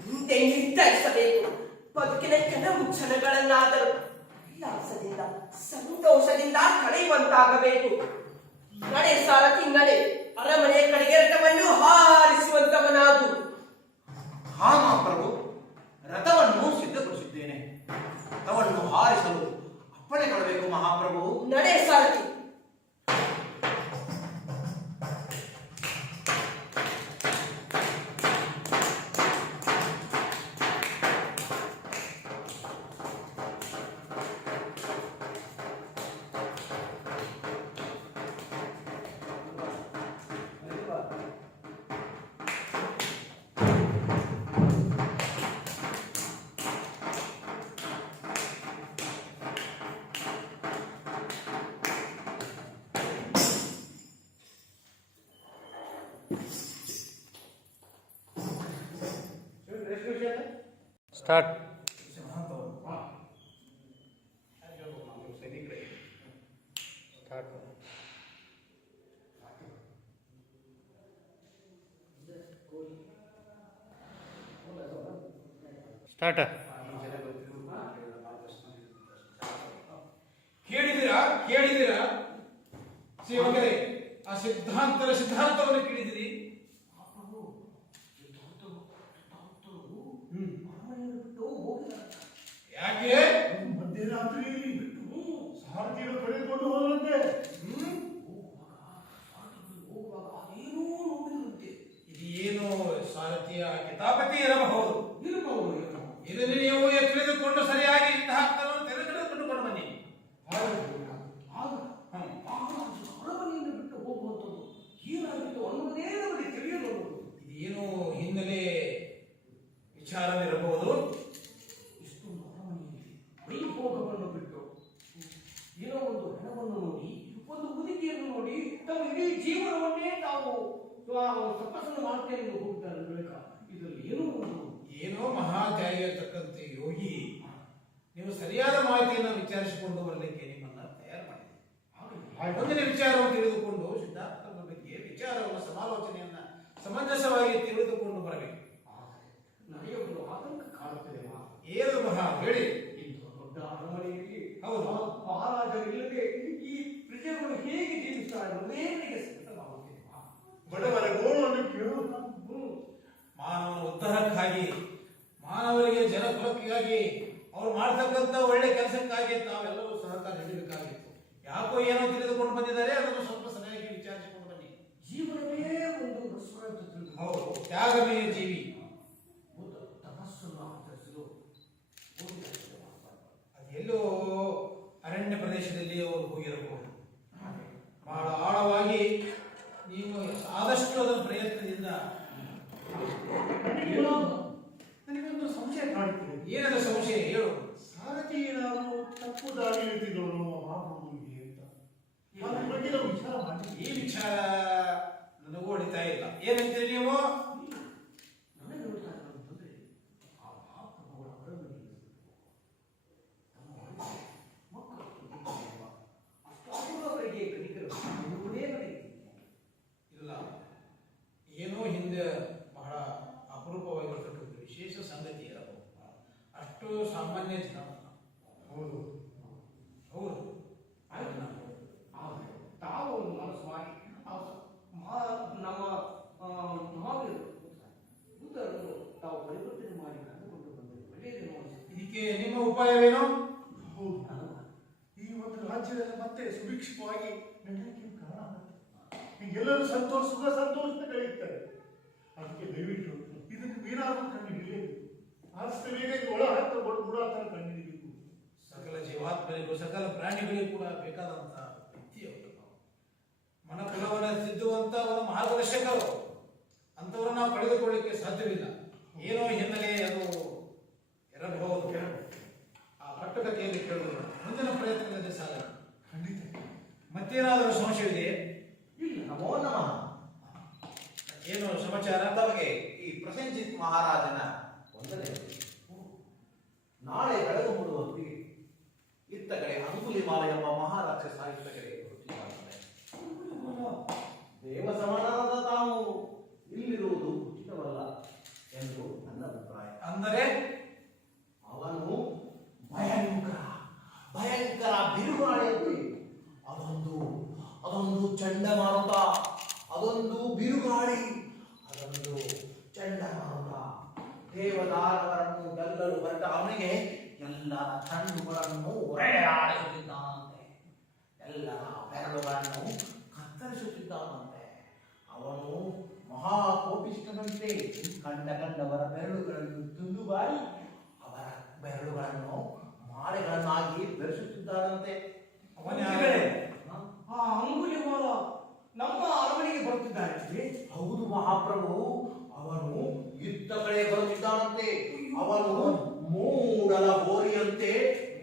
ಹಿಂದೆ ನಿರ್ಧರಿಸಬೇಕು. ಬದುಕಿನ ಕೆಲವು ಕ್ಷಣಗಳನ್ನಾದರೂ ಉಲ್ಲಾಸದಿಂದ ಸಂತೋಷದಿಂದ ಕಳೆಯುವಂತಾಗಬೇಕು. ನಡೆ ಸಾರಥಿ ನಡೆ, ಅರಮನೆಯ ಕಡೆಗೆ ರಥವನ್ನು ಹಾರಿಸುವಂತವನಾಗು. ಹಾ ಮಹಾಪ್ರಭು, ರಥವನ್ನು ಸಿದ್ಧಪಡಿಸಿದ್ದೇನೆ. ರಥವನ್ನು ಹಾರಿಸಲು ಅಪ್ಪಣೆ ಕೊಡಬೇಕು ಮಹಾಪ್ರಭು. ನಡೆ ಸಾರಥಿ. ಸ್ಟಾರ್ಟ್. ಸ್ಟಾರ್ಟ್. ಕೇಳಿದಿರಾ ಶ್ರೀಮಂಗರೇ, ಆ ಸಿದ್ಧಾಂತವನ್ನು ಕೇಳಿದಿರಿ? ಯಾಕೆ ಮಧ್ಯರಾತ್ರಿಯಲ್ಲಿ ಸಾರಥಿಯನ್ನು ಕಳೆದುಕೊಂಡು ಹೋದಂತೆ. ಇದು ಏನು ಸಾರಥಿಯ ಕಿತಾಪತಿ ಇರಬಹುದು. ಇದನ್ನು ನೀವು ತಿಳಿದುಕೊಂಡು ಸರಿಯಾಗಿ ಸಿದ್ಧಾಂತವನ್ನು ತೆರೆದುಕೊಂಡು ಬನ್ನಿ. ಇದೇನು ಹಿನ್ನೆಲೆ ವಿಚಾರವಿರಬಹುದು. ವೈಭೋಗವನ್ನು ಬಿಟ್ಟು ಏನೋ ಒಂದು ಹಣವನ್ನು ನೋಡಿ, ಒಂದು ಮುದುಕಿಯನ್ನು ನೋಡಿ, ತಾವು ಇಡೀ ಜೀವನವನ್ನೇ ತಾವು ತಪಸ್ಸನ್ನು ಮಾಡ್ತೇನೆ ಎಂದು ಹೋಗ್ತಾರೆ ಬಳಿಕ ಇದರಲ್ಲಿ ಏನೋ ಮಹಾಧ್ಯಾಯತಕ್ಕಂತೆ ಯೋಗಿ, ನೀವು ಸರಿಯಾದ ಮಾಹಿತಿಯನ್ನು ವಿಚಾರಿಸಿಕೊಂಡು ಬರಲಿಕ್ಕೆ ನಿಮ್ಮನ್ನ ತಯಾರು ಮಾಡಿದೆ. ಮುಂದಿನ ವಿಚಾರವನ್ನು ತಿಳಿದುಕೊಂಡು ಸಿದ್ಧಾರ್ಥದ ಬಗ್ಗೆ ವಿಚಾರವನ್ನು ಸಮಾಲೋಚನೆಯನ್ನ ಸಮಂಜಸವಾಗಿ ತಿಳಿದುಕೊಂಡು ಬರಬೇಕು. ನನಗೆ ಒಂದು ಆತಂಕ ಕಾಡುತ್ತದೆ. ಏನು ಮಹಾ ಹೇಳಿ. ದೊಡ್ಡ ಅರಮನೆಯಲ್ಲಿ ಹೌದು, ಮಹಾರಾಜರಿಲ್ಲದೆ ಈ ಪ್ರಜೆಗಳು ಹೇಗೆ ಜೀವಿಸ್ತಾರೆ ಅನ್ನೋದೇ ನನಗೆ ಸಂಕಟವಾಗುತ್ತಿದೆ. ಬಡವರ ಗೋಳನ್ನು ಕೇಳು. ಮಾನವನ ಉದ್ಧಾರಕ್ಕಾಗಿ, ಮಾನವರಿಗೆ ಜನಕುಲಕ್ಕಾಗಿ, ಅವ್ರು ಮಾಡ್ತಕ್ಕಂಥ ಒಳ್ಳೆ ಕೆಲಸಕ್ಕಾಗಿ ತಾವೆಲ್ಲರೂ ಸಹಕಾರ ನೀಡಬೇಕಾಗಿತ್ತು. ಯಾಕೋ ಏನೋ ತಿಳಿದುಕೊಂಡು ಬಂದಿದ್ದಾರೆ, ಅದನ್ನು ಸ್ವಲ್ಪ ಸರಿಯಾಗಿ ವಿಚಾರಿಸಿಕೊಂಡು ಬನ್ನಿ. ಜೀವನವೇ ಒಂದು ರಸ ಅಂತ ತಿಳಿದು ಹೌದು, ತ್ಯಾಗಮಯ ಜೀವಿ. ತಪಸ್ಸನ್ನು ಆಚರಿಸಲು ಅದೆಲ್ಲೋ ಅರಣ್ಯ ಪ್ರದೇಶದಲ್ಲಿ ಅವರು ಹೋಗಿರಬಹುದು. ಬಹಳ ಆಳವಾಗಿ ನೀವು ಆದಷ್ಟು ಅದರ ಪ್ರಯತ್ನದಿಂದ. ನನಗೊಂದು ಸಂಶಯ ಕಾಡುತ್ತಿದೆ. ಏನದ ಸಂಶಯ ಹೇಳು. ಸಾರಥಿ ಏನಾದರೂ ತಪ್ಪು ದಾರಿ ಹಿಡಿದಿದ್ದವರು ಮಹಾಪ್ರಭುವಿಗೆ ಅಂತ ಅದ್ರ ಬಗ್ಗೆ ನಾವು ವಿಚಾರ ಮಾಡಿ. ಈ ವಿಚಾರ ನನಗೂ ಹೊಡಿತಾ ಇಲ್ಲ. ಏನಂತೀರಿ ನೀವು? ನನಗೆ ನೋಡ್ತಾ ಇರೋದಂತಂದ್ರೆ ಆ ಮಹಾಪ್ರಭುಗಳ ಅರಮನೆಯಲ್ಲಿ ಮಕ್ಕಳು ಅಷ್ಟಾಗುವವರೆಗೆ ಕಲಿಕರು ಇರುವುದೇ ನಡೆಯುತ್ತಿದೆ. ಇಲ್ಲ, ಏನೋ ಹಿಂದೆ ಬಹಳ ಅಪರೂಪವಾಗಿರ್ತಕ್ಕಂಥ ವಿಶೇಷ ಸಂಗತಿ ಇರಬಹುದು. ಅಷ್ಟು ಸಾಮಾನ್ಯ ಜನ. ಹೌದು ಹೌದು, ತಾವು ಒಂದು ಮನಸ್ಸು ಮಾಡಿ ನಮ್ಮ ಮಹಾವೀರರು ಬುದ್ಧರನ್ನು ತಾವು ಪರಿವರ್ತನೆ ಮಾಡಿ ಕರೆದುಕೊಂಡು ಬಂದರೆ ಒಳ್ಳೆಯದೇನೋ ಅನಿಸುತ್ತೆ. ಇದಕ್ಕೆ ನಿಮ್ಮ ಉಪಾಯವೇನು? ಹೌದು. ಈ ಒಂದು ರಾಜ್ಯದಲ್ಲಿ ಮತ್ತೆ ಸುಭಿಕ್ಷವಾಗಿ ನಡೆಯಲಿಕ್ಕೆ ಕಾರಣ ಆಗುತ್ತೆ. ಎಲ್ಲರೂ ಸುಖ ಸಂತೋಷದ ಕಳೆಯುತ್ತಾರೆ. ಅದಕ್ಕೆ ದಯವಿಟ್ಟು ಇದನ್ನು ಏನಾದರೂ ಕಂಡು ಹಿಡಿಯಬೇಕು. ಆದಷ್ಟು ಬೇಗ ಒಳ ಹತ್ತ ಗುಡಾತರ ಕಂಡು ಹಿಡಿಯಬೇಕು. ಸಕಲ ಜೀವಾತ್ಮರಿಗೂ ಸಕಲ ಪ್ರಾಣಿಗಳಿಗೂ ಕೂಡ ಬೇಕಾದಂತ ವ್ಯಕ್ತಿಯವರು. ಮನಕುಲವನ್ನು ತಿದ್ದುವಂತ ಒಂದು ಮಾರ್ಗದರ್ಶಕರು. ಅಂತವರನ್ನು ನಾವು ಪಡೆದುಕೊಳ್ಳಿಕ್ಕೆ ಸಾಧ್ಯವಿಲ್ಲ. ಏನೋ ಹಿನ್ನೆಲೆ ಅದು ಇರಬಹುದು. ಆ ಕಟ್ಟುಕತೆಯಲ್ಲಿ ಕೇಳುವುದು ಮುಂದಿನ ಪ್ರಯತ್ನದಲ್ಲಿ ಸಾಲ. ಮತ್ತೇನಾದರೂ ಸಮಸ್ಯೆ ಇಲ್ಲ. ನಮೋ ನಮಃ. ಏನು ಸಮಾಚಾರ? ತಮಗೆ ಈ ಪ್ರಸೇನಜಿತ್ ಮಹಾರಾಜನ ವಂದನೆಗಳು. ನಾಳೆ ಬೆಳಗು ಮೂಡುವ ಹೊತ್ತಿಗೆ ಇತ್ತ ಕಡೆ ಅಂಗುಲಿಮಾಲ ಎಂಬ ಮಹಾರಾಕ್ಷಸ ಇತ್ತ ಕಡೆ ಬರುತ್ತಿದ್ದಾನೆ. ದೇವ ಸಮಾನವಾದ ತಾವು ಇಲ್ಲಿರುವುದು ಉಚಿತವಲ್ಲ ಎಂದು ನನ್ನ ಅಭಿಪ್ರಾಯ. ಅಂದರೆ ಅವನು ಭಯಂಕರ ಬಿರುಗಾಳಿಯಂತೆ ಅದೊಂದು ಚಂಡಮಾರುತ, ಅದೊಂದು ಬಿರುಗಾಳಿ, ಅದೊಂದು ಚಂಡಮಾರುತ. ದೇವದಾನವರನ್ನು ಗೆಲ್ಲಲು ಹೊರಟ ಅವನಿಗೆ ಎಲ್ಲ ಕಣ್ಣುಗಳನ್ನು ಹೊರೆಯಾಡಿಸುತ್ತಿದ್ದಾನಂತೆ, ಎಲ್ಲರ ಬೆರಳುಗಳನ್ನು ಕತ್ತರಿಸುತ್ತಿದ್ದಾನಂತೆ. ಅವನು ಮಹಾಕೋಪಿಷ್ಠನಂತೆ ಕಂಡವರ ಬೆರಳುಗಳನ್ನು ತುಂಡುಬಾರಿ ಅವರ ಬೆರಳುಗಳನ್ನು ಮಾಡೆಗಳನ್ನಾಗಿ ಬೆರೆಸುತ್ತಿದ್ದಾನಂತೆ. ಮಂತ್ರಿಗಳೇ, ಆ ಅಂಗುಲಿಮಾಲ ನಮ್ಮ ಅರಮನೆಗೆ ಬರುತ್ತಿದ್ದಾನೆ. ಹೌದು ಮಹಾಪ್ರಭು, ಅವನು ಇತ್ತ ಕಡೆ ಬರುತ್ತಿದ್ದಾನಂತೆ. ಅವನು ಮೂಡಲ ಗೋರಿಯಂತೆ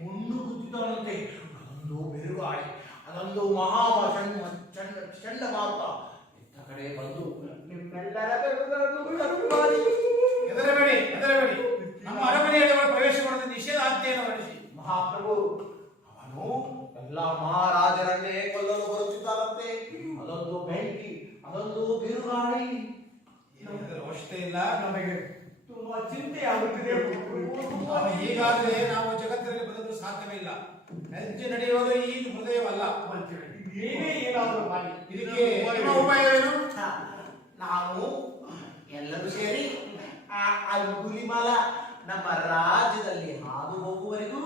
ಮುನ್ನುಗ್ಗುತ್ತಿದ್ದಾನಂತೆ. ಅದೊಂದು ಬಿರುಗಾಳಿ, ಅದೊಂದು ಚಂಡಮಾರುತ ಇತ್ತ ಕಡೆ ಬಂದು ನಿಮ್ಮೆಲ್ಲರ ಬೆರಳುಗಳನ್ನು ಕತ್ತರಿಸಿ. ಹೆದರಬೇಡಿ. ನಮ್ಮ ಅರಮನೆಯಲ್ಲಿ ಪ್ರವೇಶ ಮಾಡೋದು ನಿಷೇಧ ಆಗ್ತೇನೆ ಹೊರಡಿಸಿ. ಮಹಾಪ್ರಭು, ಅವನು ಎಲ್ಲ ಮಹಾರಾಜರನ್ನೇ ಕೊಲ್ಲಲು ಬರುತ್ತಿದ್ದಾನಂತೆ. ಅದೊಂದು ಬೆಂಕಿ, ಅದೊಂದು ಬಿರುಗಾಳಿ. ಅವಶ್ಯಕತೆ ಇಲ್ಲ. ನಮಗೆ ತುಂಬಾ ಚಿಂತೆ ಆಗುತ್ತಿದೆ. ಹೀಗಾದ್ರೆ ನಾವು ಜಗತ್ತಿನಲ್ಲಿ ಬದುಕಲು ಸಾಧ್ಯವೇ ಇಲ್ಲ. ಹೆಜ್ಜೆ ನಡೆಯೋದು ಈ ಹೃದಯವಲ್ಲ. ನೀವೇ ಏನಾದರೂ ಮಾಡಿ. ಇದಕ್ಕೆ ನಿಮ್ಮ ಉಪಾಯವೇನು? ನಾವು ಎಲ್ಲರೂ ಸೇರಿ ಆ ಅಂಗುಲಿಮಾಲ ನಮ್ಮ ರಾಜ್ಯದಲ್ಲಿ ಹಾದು ಹೋಗುವವರೆಗೂ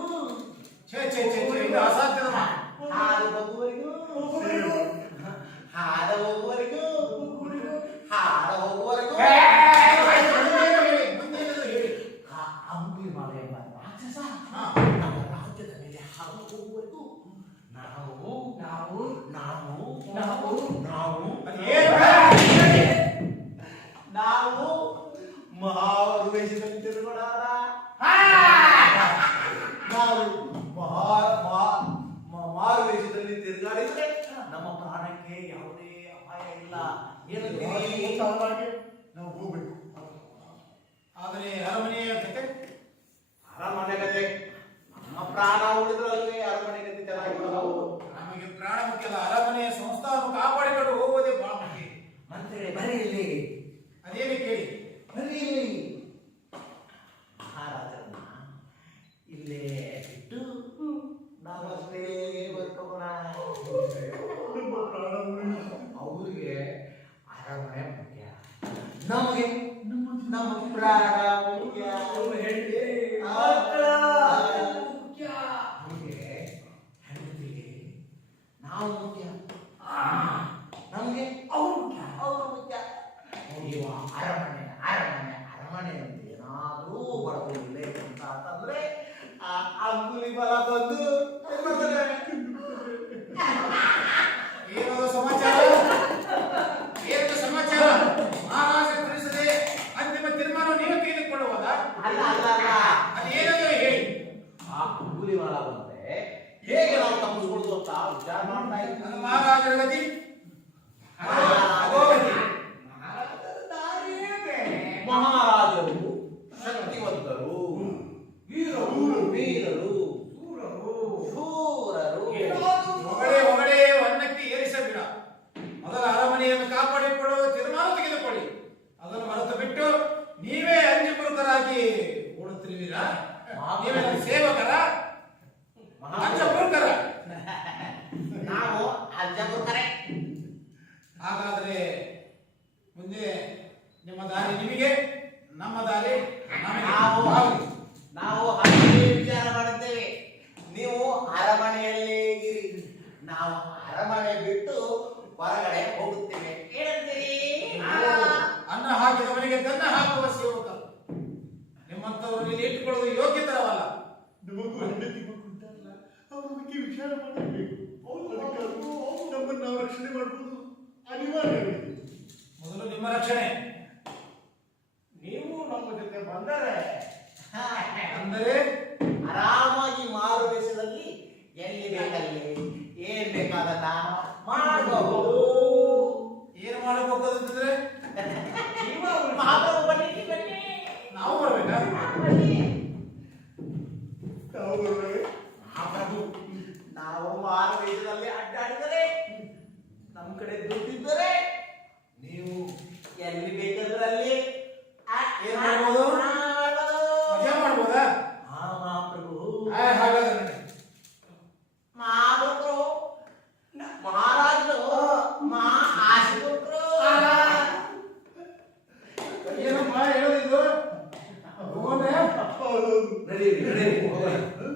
ಇದು ಅಸಾಧ್ಯದ ಮಾತು. ಹಾದು ಹೋಗುವವರೆಗೂ ಹಾದ ಹೋಗುವವರೆಗೂ ಹಾಡ ಹೋಗುವವರೆಗೂ ಅಂಗುಲಿಮಾಲ ಎಂಬ ರಾಕ್ಷಸ ನಮ್ಮ ರಾಜ್ಯದ ಮೇಲೆ ಹಾದು ಹೋಗುವವರೆಗೂ ನಾವು ಮಹಾವೇಷದಲ್ಲಿ ತಿರುಗೋಣ. ನಾವು ಮಾರುವೇಷದಲ್ಲಿ ತಿರುಗಾಡಿದ್ರೆ ನಮ್ಮ ಪ್ರಾಣಕ್ಕೆ ಯಾವುದೇ ಅಪಾಯ ಇಲ್ಲ. ನಾವು ಹೋಗ್ಬೇಕು. ಆದರೆ ಅರಮನೆಯ ಕತೆ ಅರಮನೆ ಕತೆ ನಮ್ಮ ಪ್ರಾಣ ಉಳಿದ್ರಲ್ವೇ ಅರಮನೆ ಕತೆ ಚೆನ್ನಾಗಿರೋದು. ನಮಗೆ ಪ್ರಾಣ ಮುಖ್ಯ ಅಲ್ಲ, ಅರಮನೆಯ ಸಂಸ್ಥಾನ ಕಾಪಾಡಿಕೊಂಡು ಹೋಗೋದೇ ಬಹಳ ಮುಖ್ಯ. ಮಂತ್ರಿ ಬರೀ ಇಲ್ಲಿ, ಅದೇನು ಕೇಳಿ. ಬರೀ ಇಲ್ಲಿ ಮಹಾರಾಜರನ್ನ ಇಲ್ಲೇ ಬಿಟ್ಟು ನಾವಷ್ಟೇ ಬರ್ಕೋಣ. ನಮ್ಮ ಪ್ರಾಣ ಉಳಿಯಿತು. ಅವ್ರಿಗೆ ಅರಮನೆ ಮುಖ್ಯ, ನಮಗೆ ನಮ್ಮ ಪ್ರಾಣ ಮುಖ್ಯ. ನಮಗೆ ಹೆಂಡತಿಗೆ ನಾವು ಮುಖ್ಯ, ನಮಗೆ ಅವರು ಮುಖ್ಯ. ನೀವು ಅರಮನೆ ಅಂತ ಏನಾದ್ರೂ ಬಡವಿಲ್ಲ ಅಂತಂದ್ರೆ ಆ ಅಂಗುಲಿಮಾಲ ಬಂದು ಏನದು ಸಮಾಚಾರ? ಏನದು ಸಮಾಚಾರ? ಮಹಾರಾಜ ತಿಳಿಸದೆ ಅಂತಿಮ ತೀರ್ಮಾನ ನೀವು ತೆಗೆದುಕೊಳ್ಳುವುದ? ಅಲ್ಲ ಅದು ಏನದು ಹೇಳಿ. ಆ ಅಂಗುಲಿಮಾಲ ಬಂದ್ರೆ ಹೇಗೆ ನಾವು ತಪ್ಪಿಸ್ಕೊಳ್ಳೋದು ಅಂತ ವಿಚಾರ ಮಾಡ್ತಾ ಅದು ಇದ್ದೀವಿ. ಮಹಾರಾಜರ ಗತಿ. ಮಹಾರಾಜರು ಶಕ್ತಿವಂತರು, ವೀರರು, ಶೂರರು. ಹೊಗಡೆ ಅನ್ನಕ್ಕೆ ಏರಿಸಬೇಡ. ಮೊದಲ ಅರಮನೆಯನ್ನು ಕಾಪಾಡಿಕೊಳ್ಳುವ ತೀರ್ಮಾನ ತೆಗೆದುಕೊಳ್ಳಿ. ಅದನ್ನು ಮರೆತು ಬಿಟ್ಟು ನೀವೇ ಅಂಜಪುರಕರಾಗಿ ಓಡುತ್ತಿರುವಿರಾ? ನೀವೇ ಸೇವಕರ, ಅಂಜಪುರಕರ. ನಾವು ಅಂಜಪುರಕರೇ. ಹಾಗಾದ್ರೆ ಮುಂದೆ ನಿಮ್ಮ ದಾರಿ ನಿಮಗೆ, ನಮ್ಮ ದಾರಿ ನಮಗೆ. ನಾವು ಹಾಗೆ ವಿಚಾರ ಮಾಡುತ್ತೇವೆ. ನೀವು ಅರಮನೆಯಲ್ಲೇ ಇರಿ, ನಾವು ಅರಮನೆ ಬಿಟ್ಟು ಹೊರಗಡೆ ಹೋಗುತ್ತೇವೆ. ಏನಂತೀರಿ? ಅನ್ನ ಹಾಕಿದವನಿಗೆ ತನ್ನ ಹಾಕುವ ಸೇವಕರು. ನಿಮ್ಮಂತವರು ಇಲ್ಲಿ ಇಟ್ಟುಕೊಳ್ಳುವುದು ಯೋಗ್ಯತರವಲ್ಲ. ನಮಗೂ ಹೆಂಡತಿ ಮಕ್ಕಳು ಇದ್ದಾರಲ್ಲ, ಅವ್ರ ಬಗ್ಗೆ ವಿಚಾರ ಮಾಡಬೇಕು. ನಮ್ಮನ್ನು ನಾವು ರಕ್ಷಣೆ ಮಾಡುವುದು ಅನಿವಾರ್ಯ. ಮೊದಲು ನಿಮ್ಮ ರಕ್ಷಣೆ. ನೀವು ನಮ್ಮ ಜೊತೆ ಬಂದರೆ ಅಂದರೆ ಆರಾಮಾಗಿ ಮಾರುವೇಷದಲ್ಲಿ ಎಲ್ಲಿ ಬೇಕಲ್ಲಿ ಏನ್ ಬೇಕಾದಲ್ಲ ಮಾಡಬಹುದು. ಏನು ಮಾಡಬೇಕು ಅಂತಂದ್ರೆ ಜೀವ ಉಳಿಸಿ. ಮಹಾಪ್ರಭು ಬನ್ನಿ ಬನ್ನಿ. ನಾವು ಬರ್ಬೇಕಾ? ನಾವು ಬರುವೆ. ಮಹಾಪ್ರಭು ನಾವು ಮಾರುವೇಷದಲ್ಲಿ ಅಡ್ಡಾಡಿದರೆ ನಮ್ಮ ಕಡೆ ದುಡ್ಡಿದ್ದರೆ ನೀವು ಎಲ್ಲಿ ಬೇಕಾದ್ರಲ್ಲಿ ಏನ್ ಮಾಡ್ಬೋದು? ಮಜಾ ಮಾಡ್ಬೋದಾ? ಮಹಾಪ್ರಭು ಹಾಗಾದ್ರೆ ನೋಡಿ. ಮಹಾಪ್ರಭು ಮಹಾರಾಜರು ಮಹಾ ಆಸೆ ಕೊಟ್ರು. ಏನಪ್ಪ ಹೇಳೋದಿದು? ಹೋಗೋಣ? ನಡೀರಿ ನಡೀರಿ ಹೋಗೋಣ.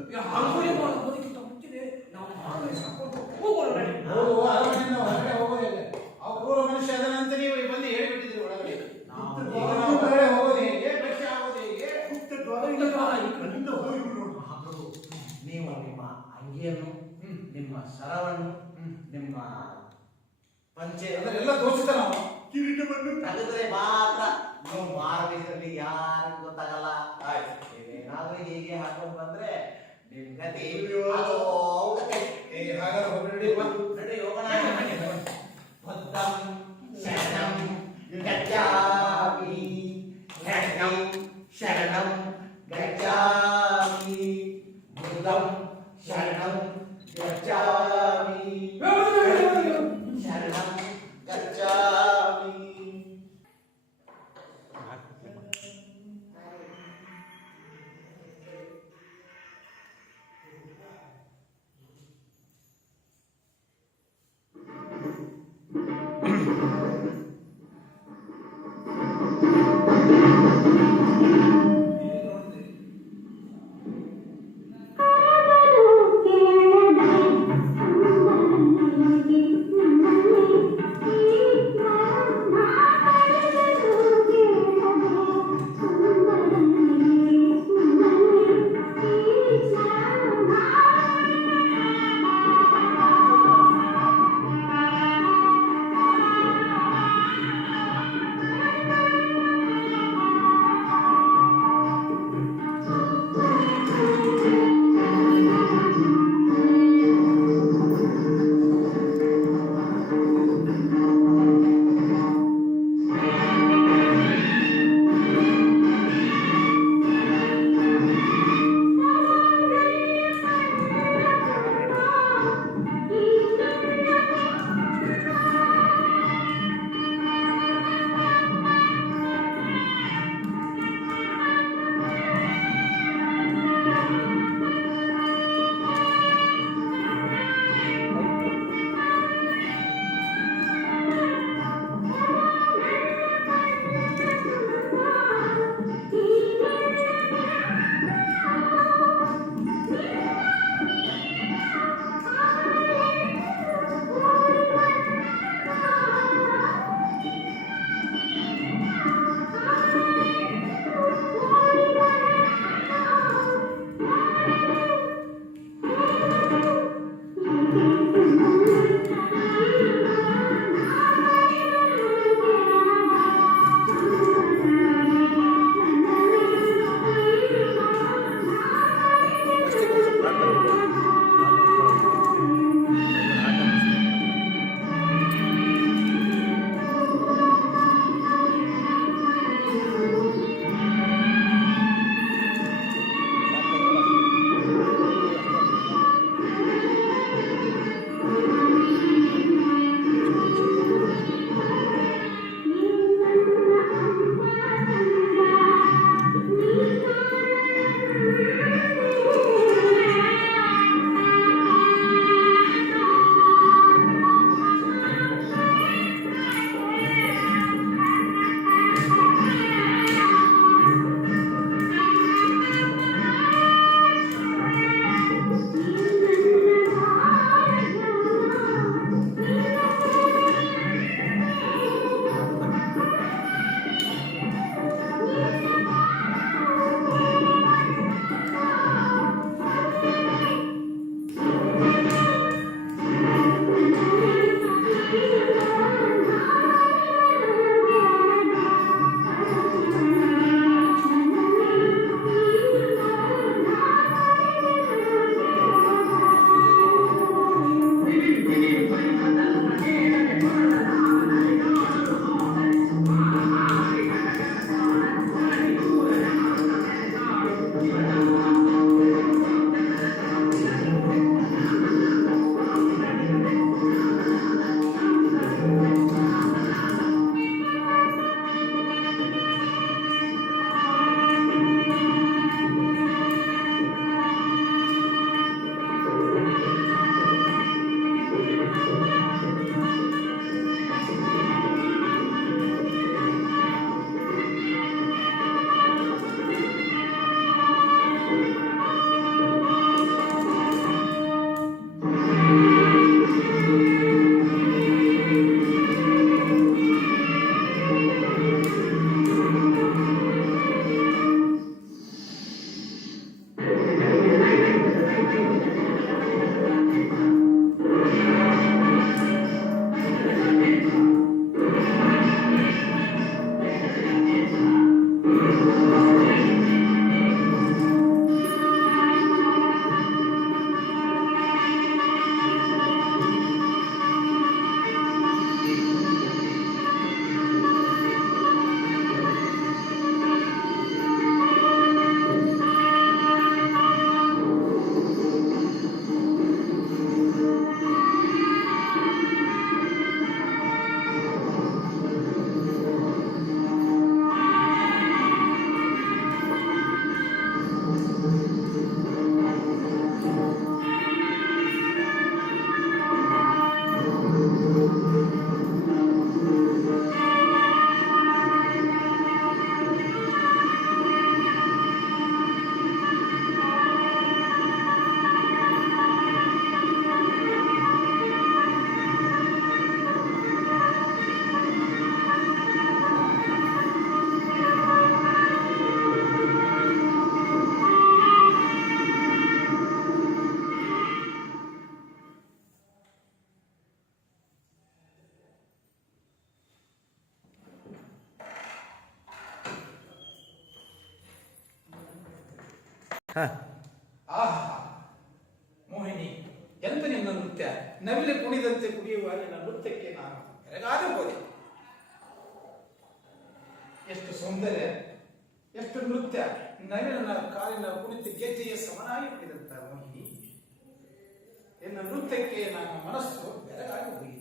ಈಗ ಹಂಗುಲಿ ಮಾಡೋದಕ್ಕಿಂತ ಮುಂಚೆ ನಾವು ಮಾರುವೇಷ ಹಾಕೊಂಡು ಹೋಗೋಣ ನಡಿ. ಹೋಗುವ ಅರಮನೆಯಿಂದ ಹೊರಗಡೆ ಹೋಗೋದು ಹೇಗೆ? ಆ ಕ್ರೂರ ಮನುಷ್ಯ ಅದನಂತ ನೀವು ಬಂದು ಹೇಳಿಬಿಟ್ಟಿದ್ರಿ ಒಳಗಡೆ. ಈಗ ನಾವು ಹೊರಗಡೆ ಹೋಗೋದು ಹೇಗೆ? ಭಕ್ಷ್ಯ ಆಗೋದು ಹೇಗೆ? ಗುಪ್ತ ದ್ವಾರ ಅಲ್ಲಿಂದ ಹೋಗಿಬಿಡು. ಮಹಾಪ್ರಭು ನೀವು ನಿಮ್ಮ ಅಂಗಿಯನ್ನು ನಿಮ್ಮ ಸರವನ್ನು ನಿಮ್ಮ ಪಂಚೆ ಅದನ್ನೆಲ್ಲ ತೋರಿಸ್ತಾ ನಾವು ಕಿರೀಟವನ್ನು ತೆಗೆದ್ರೆ ಮಾತ್ರ ನೀವು ಮಾರುವೇಷದಲ್ಲಿ ಯಾರಿಗೂ ಗೊತ್ತಾಗಲ್ಲ. ಆಯ್ತು. ನೀವೇನಾದ್ರೂ ಹೀಗೆ ಹಾಕೊಂಡು ಬಂದ್ರೆ ನಿಮ್ ಗತಿ ಅಯ್ಯೋ. ಅದೋ ಗತಿ. ಹಾಗಾದ್ರೆ ಹೊರಗಡೆ ನಡಿ ಹೋಗೋಣ. ಬುದ್ಧಂ ಶರಣಂ ಗಚ್ಚಾಮಿ ಶರಣಂ ಶರಣಂ ಗಚ್ಚಾಮಿ ಬುದ್ಧಂ ಶರಣಂ ಗಚ್ಚಾಮಿ ಶರಣಂ ಗಚ್ಚಾಮಿ. ಆಹಾ ಮೋಹಿನಿ, ಎಂತ ನಿನ್ನ ನೃತ್ಯ! ನವಿಲೆ ಕುಣಿದಂತೆ ಕುಣಿಯುವ ನಿನ್ನ ನೃತ್ಯಕ್ಕೆ ನಾನು ಬೆರಗಾದೆ ಹೋದೆ. ಎಷ್ಟು ಸೌಂದರ್ಯ, ಎಷ್ಟು ನೃತ್ಯ! ನವಿಲಿನ ಕಾಲಿನ ಕುಣಿತ ಗೆಜ್ಜೆಯ ಸಮನಾಗಿ ಕುಣಿದಂತ ಮೋಹಿನಿ, ನಿನ್ನ ನೃತ್ಯಕ್ಕೆ ನನ್ನ ಮನಸ್ಸು ಬೆರಗಾಗಿ ಹೋಗಿದೆ.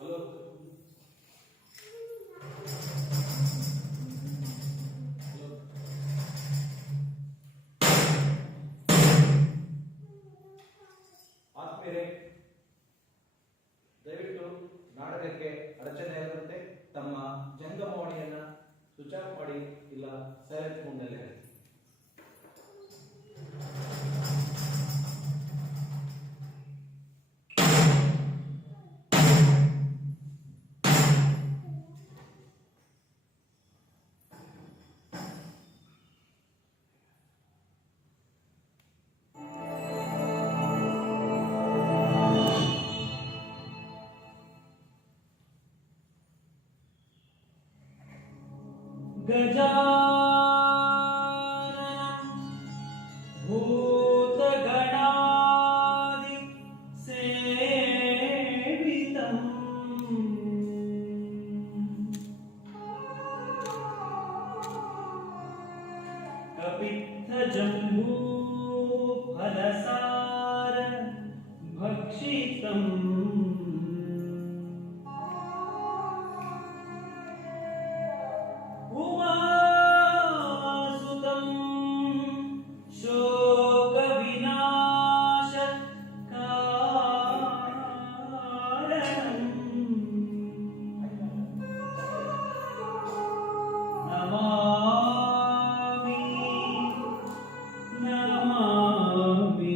ಹಲೋ, ಆತ್ಮೀಯರೇ, ದಯವಿಟ್ಟು ನಾಟಕಕ್ಕೆ ಅಡಚಣೆ ಆಗದಂತೆ ತಮ್ಮ ಜಂಗಮವಾಣಿಯನ್ನ ಸ್ವಿಚ್ ಆಫ್ ಮಾಡಿ ಇಲ್ಲ ಸೈಲೆಂಟ್ ಮೋಡ್ನಲ್ಲಿ ಇಡಿ. गजाननं भूतगणादि सेवितम् कपित्थजम्बूफलसार भक्षितम् उमासुतं शोकविनाशकारणम् नमामि नमामि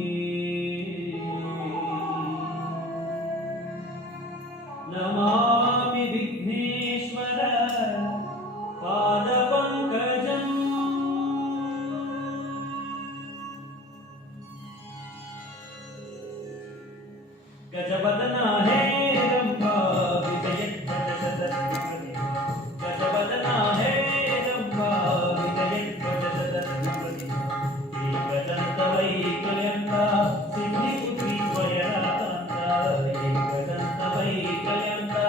नमामि विघ्नेश्वर पादपङ्कजम् गजवदना हे रम्भा विजयध्वजशतद्रुमणे गजवदना हे रम्भा विजयध्वजशतद्रुमणे एकदन्तवैकयन्ता सिद्धिपुत्री स्वयराकान्ता एकदन्तवैकयन्ता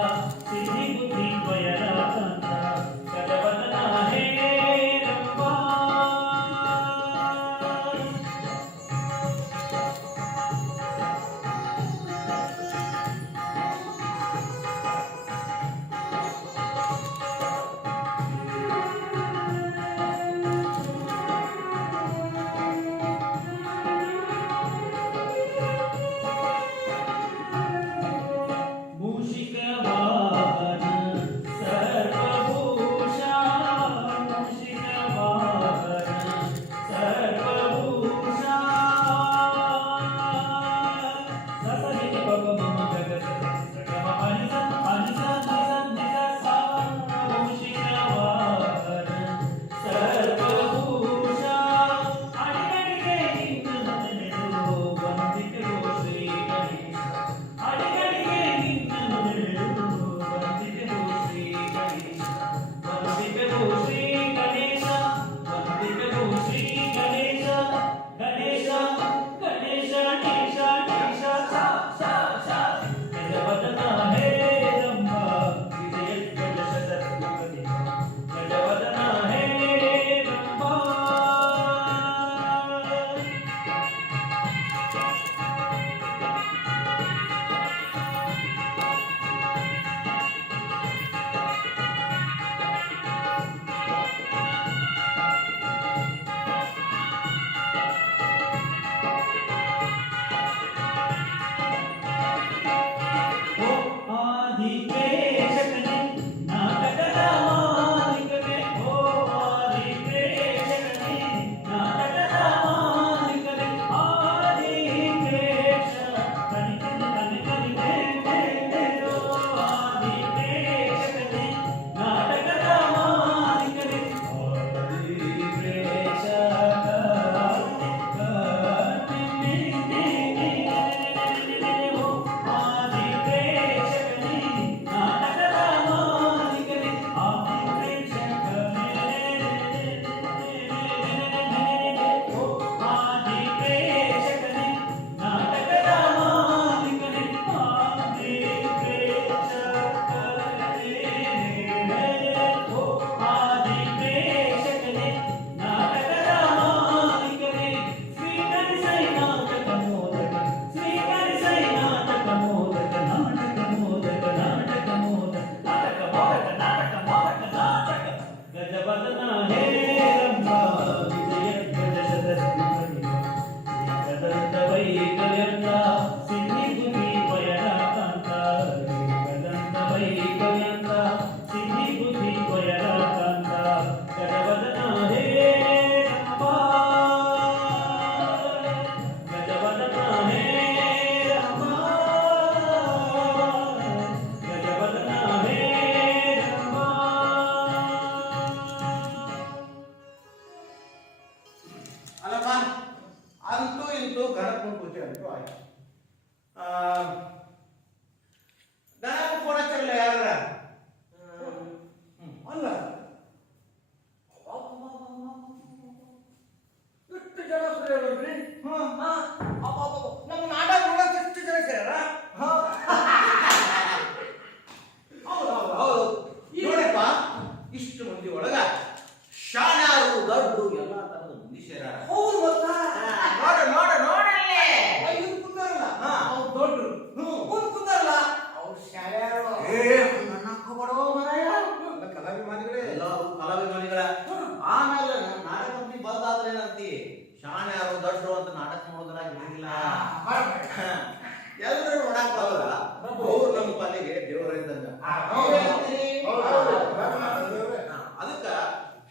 ಅದಕ್ಕ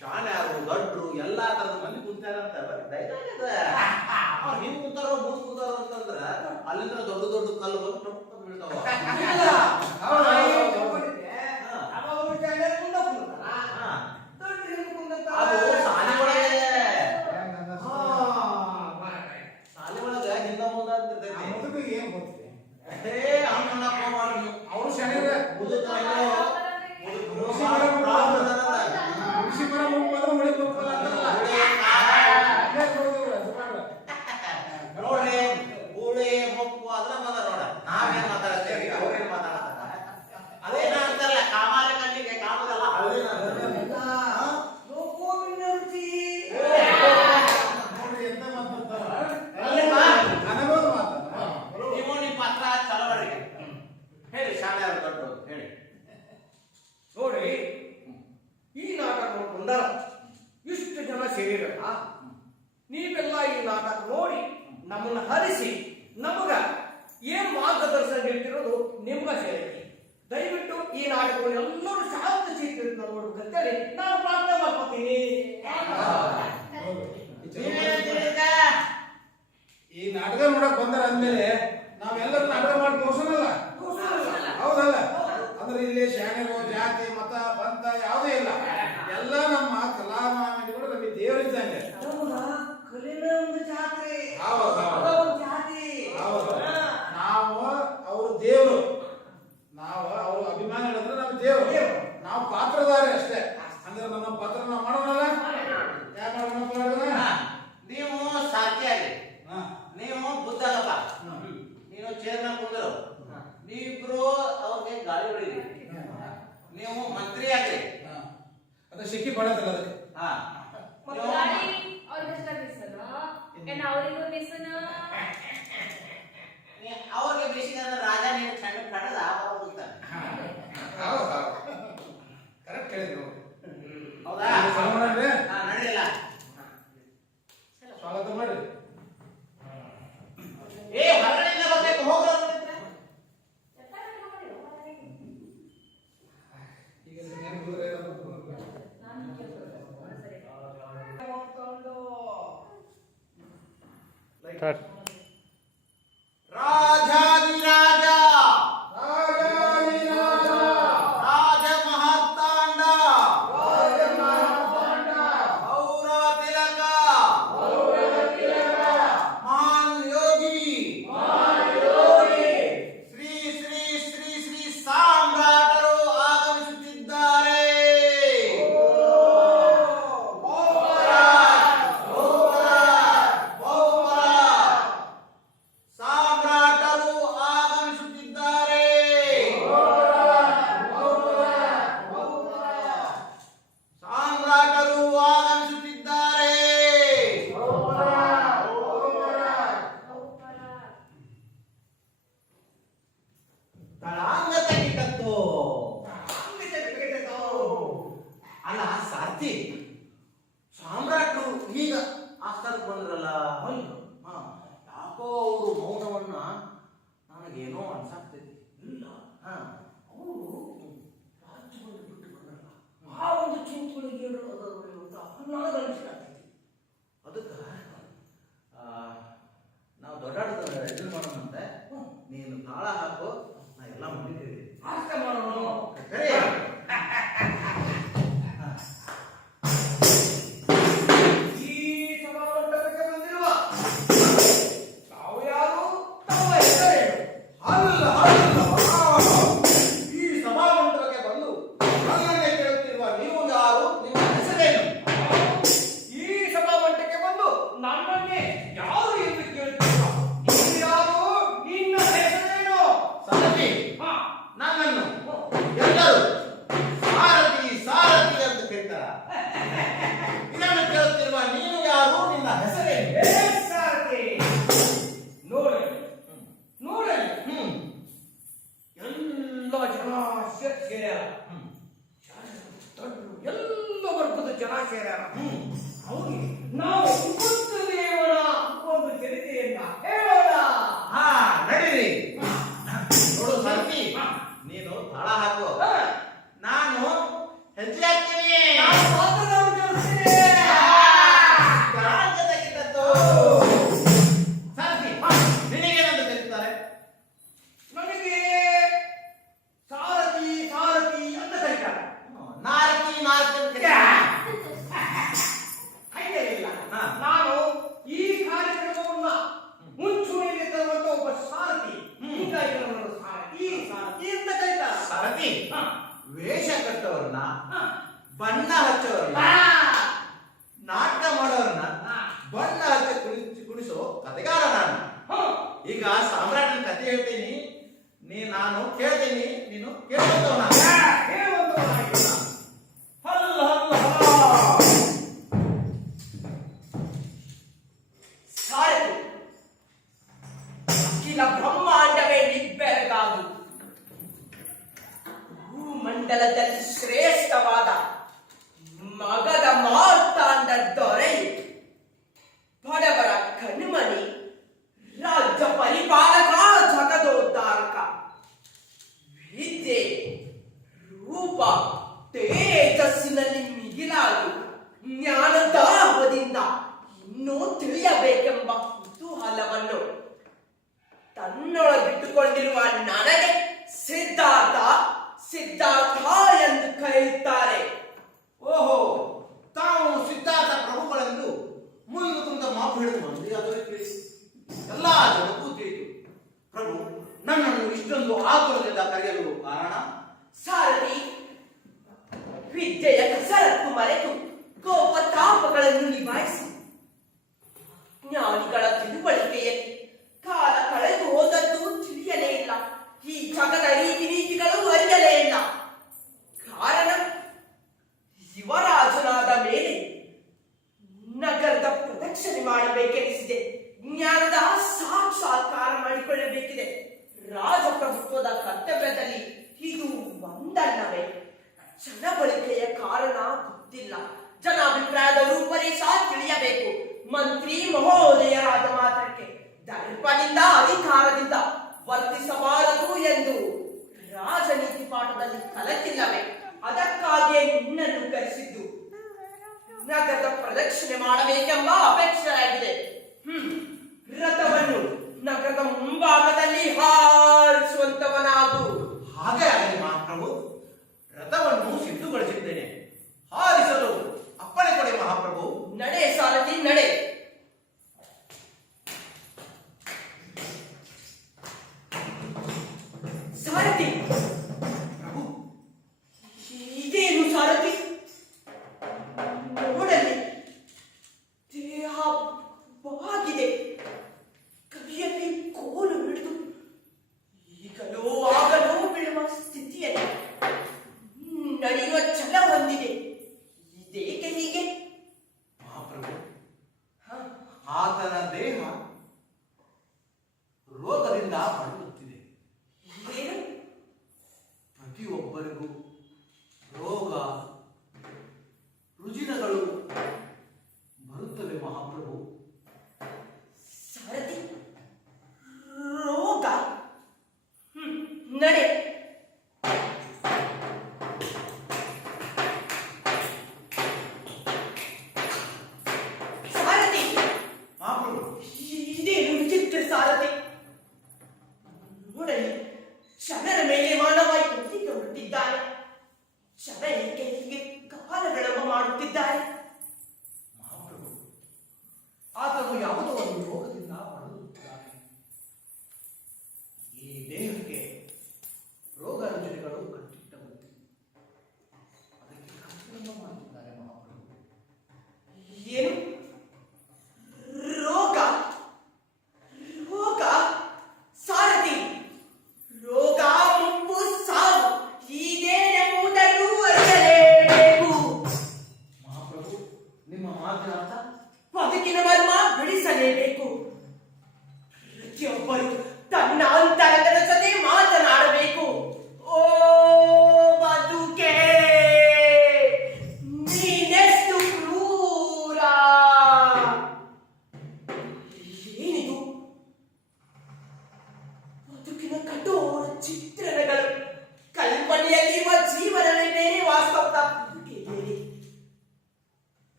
ಶಾಣ್ಯಾರು ದೊಡ್ಡರು ಎಲ್ಲಾ ತರದ ಮಂದಿ ಕುಂತಾರಂತ ಹಿಂಗ್ ಕುಂತಾರೋ ಮುಂದ್ ಕುಂತಾರೋ ಅಂತಂದ್ರ ಅಲ್ಲಿಂದ ದೊಡ್ಡ ದೊಡ್ಡ ಕಲ್ಲು ಬಂದು ಟೊಪ್ಪ ಬೀಳ್ತಾವ. ಅದು ಸಾಲಿ ಒಳಗೆ ಹಿಂದ ಮುಂದ ಅಂತ ಇರ್ತೈತಿ. ಮುದುಕಿಗೆ ಏನ್ ಗೊತ್ತಿದೆ? ಹಂಗ ಅವ್ರು ಶಾಣ್ಯರ ಕೃಷಿ ಮರ ಮುಗ್ಗೋದ್ರೆ ಮಳೆ ಹೋಗ್ತಲ್ಲ ಅಂತಾರಲ್ಲ. ಅಲ್ಲೇ ನೋಡಿದ್ರು, ಅದು ಮಾಡು. ನೋಡ್ರಿ ಗೂಳಿ ಮುಪ್ಪು ಅದ್ರ ಬಂದ ನೋಡ ನಾವೇನ್ ಮಾತಾಡ್ತೇವಿ ಅವ್ರೇನ್ ಮಾತಾಡ್ತಾರ ಅದೇನ ಅಂತಾರಲ್ಲ ಕಾಮಾಲ ಕಣ್ಣಿಗೆ ಕಾಮದಲ್ಲ ನೋಡ್ರಿ ಎಂತ ಮಾತಾಡ್ತಾರ. ಅನುಭವ ಮಾತಾಡ. ನೀವು ನಿಮ್ ಪಾತ್ರ ಚಲವರಿಗೆ ಹೇಳಿ ಶಾಲೆ ದೊಡ್ಡ ಹೇಳಿ. ನೋಡಿ ಈ ನಾಟಕ ನೋಡ್ಕೊಂಡಾರ ಇಷ್ಟು ಜನ ಸೇರಿರಲ್ಲ, ನೀವೆಲ್ಲ ಈ ನಾಟಕ ನೋಡಿ ನಮ್ಮನ್ನ ಹರಿಸಿ ನಮಗ ಏನ್ ಮಾರ್ಗದರ್ಶನ ನೀಡ್ತಿರೋದು ನಿಮ್ಗ ಸೇರಿ. ದಯವಿಟ್ಟು ಈ ನಾಟಕವನ್ನು ಎಲ್ಲರೂ ಶಾಂತ ಚಿತ್ರದಿಂದ ನೋಡ್ಬೇಕಂತೇಳಿ ನಾನು ಪ್ರಾರ್ಥನೆ ಮಾಡ್ಕೊತೀನಿ. ಈ ನಾಟಕ ನೋಡಕ್ ಬಂದಾರ ಅಂದ್ಮೇಲೆ ನಾವೆಲ್ಲರೂ ನಾಟಕ ಮಾಡಿ ತೋರ್ಸೋಣಲ್ಲ. ಹೌದಲ್ಲ? ಅಂದ್ರೆ ಇಲ್ಲಿ ಶಾಣೆರು ಜಾತಿ ಮತ ಪಂಥ ಯಾವುದೇ ಇಲ್ಲ. ಎಲ್ಲ ನಮ್ಮ ಕಲಾಮಾನ್ಯಗಳು ನಮಗೆ ದೇವರಿದ್ದಂಗೆ. ನಾವು ಅವ್ರ ದೇವರು, ನಾವು ಅವ್ರ ಅಭಿಮಾನಿ ಹೇಳಿದ್ರೆ ನಮ್ಮ ದೇವರು, ನಾವು ಪಾತ್ರಧಾರಿ ಅಷ್ಟೇ. ಅಂದ್ರೆ ನಮ್ಮ ಪಾತ್ರ ನಾವು ಮಾಡೋಣಲ್ಲ. ಯಾಕೆ ಮಾಡೋಣ? ನೀವು ಸಾಕಿಯಾಗಿ ನೀವು ಬುದ್ಧಗಪ್ಪ ನೀನು ಚೇರ್ನ ಕುಂದರು ನೀವಿಬ್ರು ಅವ್ರಿಗೆ ಗಾಳಿ ಹೊಡೀರಿ. ನೀವು ಮಂತ್ರಿ ಆಗ್ರಿ. ಅದು ಸಿಕ್ಕಿ ಪಡತ್ತಲ್ಲ ಅದಕ್ಕೆ. ಗಾಡಿ ಅವ್ರಿಗೆ ಬಿಸನ ಏನ್ ಅವರಿಗೂ ಬಿಸನ ಅವ್ರಿಗೆ ಬೇಸಿಗೆ ರಾಜ ನೀವು ಸಣ್ಣ ಕಡದ ಹೋಗ್ತಾನೆ. ಕರೆಕ್ಟ್ ಹೇಳಿದ್ರು. ಹೌದಾ? ನಡೆಯಲ್ಲ. ಸ್ವಾಗತ ಮಾಡಿ. ಹೊರಗಡೆಯಿಂದ ಬರ್ಬೇಕು ಹೋಗ್ರ ರಾಜಾದಿರಾಜ ರಾಜ ಮಹಾತಾಂಡ ಗೌರವ ತಿಲಕ ಮಹಾನ್ ಯೋಗಿ ಶ್ರೀ ಶ್ರೀ ಶ್ರೀ ಶ್ರೀ ಸಾಮ್ರಾಟರು ಆಗಮಿಸುತ್ತಿದ್ದಾರೆ. ಸಾಮ್ರಾಟರು ಆಗಮಿಸುತ್ತಿದ್ದಾರೆ. ಸಾಮ್ರಾಟರು ಆಗಮಿಸುತ್ತಿದ್ದಾರೆ. ತಳಾಂಗ ತೆಗಿತತ್ತು. ಅಲ್ಲ ಸಾರ್ಥಿ, ಸಾಮ್ರಾಟರು ಈಗ ಆಸ್ಥಾನಕ್ಕೆ ಬಂದ್ರಲ್ಲ, ಯಾಕೋ ಅವರು ಮೌನವನ್ನ ನನಗೇನೋ ಅನ್ಸಾಗ್ತೈತಿ. ಇಲ್ಲ, ಅವರು ರಾಜ್ಯವನ್ನು ಬಿಟ್ಟು ಬಂದ್ರಲ್ಲ, ಆ ಒಂದು ಚಿಂತನೆಗೆ ಅಂತ ನನಗನ್ನಿಸ್ತಾಗ್ತೈತಿ. ಅದಕ್ಕ ನಾವು ದೊಡ್ಡಾಟದ ಎದುರು ಮಾಡೋಣಂತೆ. ನೀನು ತಾಳ ಹಾಕು, ನಾ ಎಲ್ಲ ಮುಗಿತೀವಿ. ಆಸ್ತೆ ಮಾಡೋಣ. ಈ ಸಭಾಮಂಟಪಕ್ಕೆ ಬಂದಿರುವ ತಾವು ಯಾರು, ತಮ್ಮ ಹೆಸರೇನು? ಈ ಸಭಾಮಂಟಪಕ್ಕೆ ಬಂದು ನನ್ನನ್ನೇ ಕೇಳುತ್ತಿರುವ ನೀವು ಯಾರು, ನಿಮ್ಮ ಹೆಸರೇನು? ಈ ಸಭಾಮಂಟಪಕ್ಕೆ ಬಂದು ನನ್ನನ್ನೇ ಯಾರು ಎಂದು ಕೇಳುತ್ತಿರುವ ನೀನು ಯಾರು, ನಿನ್ನ ಹೆಸರೇನು? ಸಾರಥಿ, ನನ್ನನ್ನು ಎಲ್ಲರೂ ಸಾರಥಿ ಸಾರಥಿ ಅಂತ ಕರೀತಾರ. ಇದನ್ನು ಕೇಳುತ್ತಿರುವ ನೀನು ಯಾರು, ನಿನ್ನ ಹೆಸರೇನು? ಸಾರಥಿ, ನೋಡಲಿ ನೋಡಲಿ, ಎಲ್ಲ ಜನ ಸೇರ್ಯಾರ, ಎಲ್ಲ ವರ್ಗದ ಜನ ಸೇರ್ಯಾರ. ಅವ್ರಿಗೆ ನಾವು ಬುದ್ಧ ದೇವರ ಒಂದು ಚರಿತೆಯನ್ನ ಹೇಳೋಣ. ನಡೀರಿ. ನೋಡು ಸಾರಥಿ, ನೀನು ತಾಳ ಹಾಕು. ಸಾರಥಿ, ಹಾ. ವೇಷ ಕಟ್ಟೋರ್ನ, ಹಾ. ಬಣ್ಣ ಹಚ್ಚೋರ್ನ, ಆ. ನಾಟಕ ಮಾಡೋರ್ನ ಆ. ಬಣ್ಣ ಹಚ್ಚ ಕುಣಿಸೋ ಕಥೆಗಾರ ನಾನು. ಹಾ. ಈಗ ಸಾಮ್ರಾಟನ ಕಥೆ ಹೇಳ್ತೀನಿ, ನಾನು ಕೇಳ್ತೀನಿ, ನೀನು ಕೇಳ್ಕೊಂಡವನ. ಹೇಳುವಂತವನಾಗಿಲ್ಲ. ಹಲ್ಲ ಹಲ್ಲ ಹಲ್ಲ. ಸಾರಥಿ, ಅಖಿಲ ಬ್ರಹ್ಮಾಂಡವೇ ನಿಬ್ಬೆರಗಾದು ಭೂಮಂಡಲದಲ್ಲಿ ಶ್ರೇಷ್ಠವಾದ ಮಗದ ಮಾರ್ತಾಂಡ ದೊರೆಯು ಬಡವರ ಕಣ್ಮಣಿ, ರಾಜ್ಯ ಪರಿಪಾಲಕ, ಜಗದೋದ್ಧಾರಕ, ವಿದ್ಯೆ ರೂಪ ತೇಜಸ್ಸಿನಲ್ಲಿ ಮಿಗಿಲಾಗಿ ಜ್ಞಾನದಾಹದಿಂದ ಇನ್ನೂ ತಿಳಿಯಬೇಕೆಂಬ ಕುತೂಹಲವನ್ನು ತನ್ನೊಳಗಿಟ್ಟುಕೊಂಡಿರುವ ನನಗೆ ಸಿದ್ಧಾರ್ಥ ಎಂದು ಕರೆಯುತ್ತಾರೆ. ಓಹೋ, ತಾವು ಸಿದ್ಧಾರ್ಥ ಪ್ರಭುಗಳೆಂದು ಮುಂದೆ ಕುಂತ ಮಾತು ಹಿಡಿದು ಬಂದು ಅದನ್ನು ತಿಳಿಸಿ ಎಲ್ಲಾ ಜನಕ್ಕೂ ತಿಳಿತು. ಪ್ರಭು ನನ್ನನ್ನು ಇಷ್ಟೊಂದು ಆತುರದಿಂದ ಕರೆಯಲು ಕಾರಣ? ಸಾರಥಿ, ವಿದ್ಯೆಯ ಕಸರತ್ತು ಮರೆತು ಕೋಪತಾಪಗಳನ್ನು ನಿಭಾಯಿಸಿ ಜ್ಞಾನಿಗಳ ತಿಳುವಳಿಕೆಯಲ್ಲಿ ಕಾಲ ಕಳೆದು ಹೋದದ್ದು ತಿಳಿಯಲೇ ಇಲ್ಲ. ಈ ಜಗದ ರೀತಿ ನೀತಿಗಳು ಅರಿಯಲೇ ಇಲ್ಲ. ಕಾರಣ, ಯುವರಾಜನಾದ ಮೇಲೆ ನಗರದ ಪ್ರದಕ್ಷಿಣೆ ಮಾಡಬೇಕೆನಿಸಿದೆ. ಜ್ಞಾನದ ಸಾಕ್ಷಾತ್ಕಾರ ಮಾಡಿಕೊಳ್ಳಬೇಕಿದೆ. ರಾಜಪ್ರಭುತ್ವದ ಕರ್ತವ್ಯದಲ್ಲಿ ಇದು ಒಂದಲ್ಲವೇ? ಜನಬಳಿಕೆಯ ಕಾರಣ ಗೊತ್ತಿಲ್ಲ. ಜನಾಭಿಪ್ರಾಯದ ರೂಪರೇಷ ತಿಳಿಯಬೇಕು. ಮಂತ್ರಿ ಮಹೋದಯರಾದ ಮಾತ್ರಕ್ಕೆ ದರ್ಪದಿಂದ ಅಧಿಕಾರದಿಂದ ವರ್ತಿಸಬಾರದು ಎಂದು ರಾಜನೀತಿ ಪಾಠದಲ್ಲಿ ಕಲಿತಿಲ್ಲವೇ? ಅದಕ್ಕಾಗಿಯೇ ನಿನ್ನನ್ನು ಕರೆಸಿದ್ದು. ನಗರದ ಪ್ರದಕ್ಷಿಣೆ ಮಾಡಬೇಕೆಂಬ ಅಪೇಕ್ಷೆಯಾಗಿದೆ. ರಥವನ್ನು ನಗರದ ಮುಂಭಾಗದಲ್ಲಿ ಹಾರಿಸುವಂತವನಾಗು. ಹಾಗೆ ಆಗಲಿ ಮಹಾಪ್ರಭು. ರಥವನ್ನು ಸಿದ್ಧಗೊಳಿಸಿದ್ದೇನೆ, ಹಾರಿಸಲು ಅಪ್ಪಣೆ ಕೊಡಿ ಮಹಾಪ್ರಭು. ನಡೆ ಸಾರಥಿ, ನಡೆ. ಸಾರಥಿ, ಪ್ರಭು, ಇದೇನು ಸಾರಥಿ? ನೋಡಲಿ, ದೇಹ ಬಾಗಿದೆ, ಕೈಯಲ್ಲಿ ಕೋಲು ಹಿಡಿದು ಈಗಲೋ ಆಗಲೋ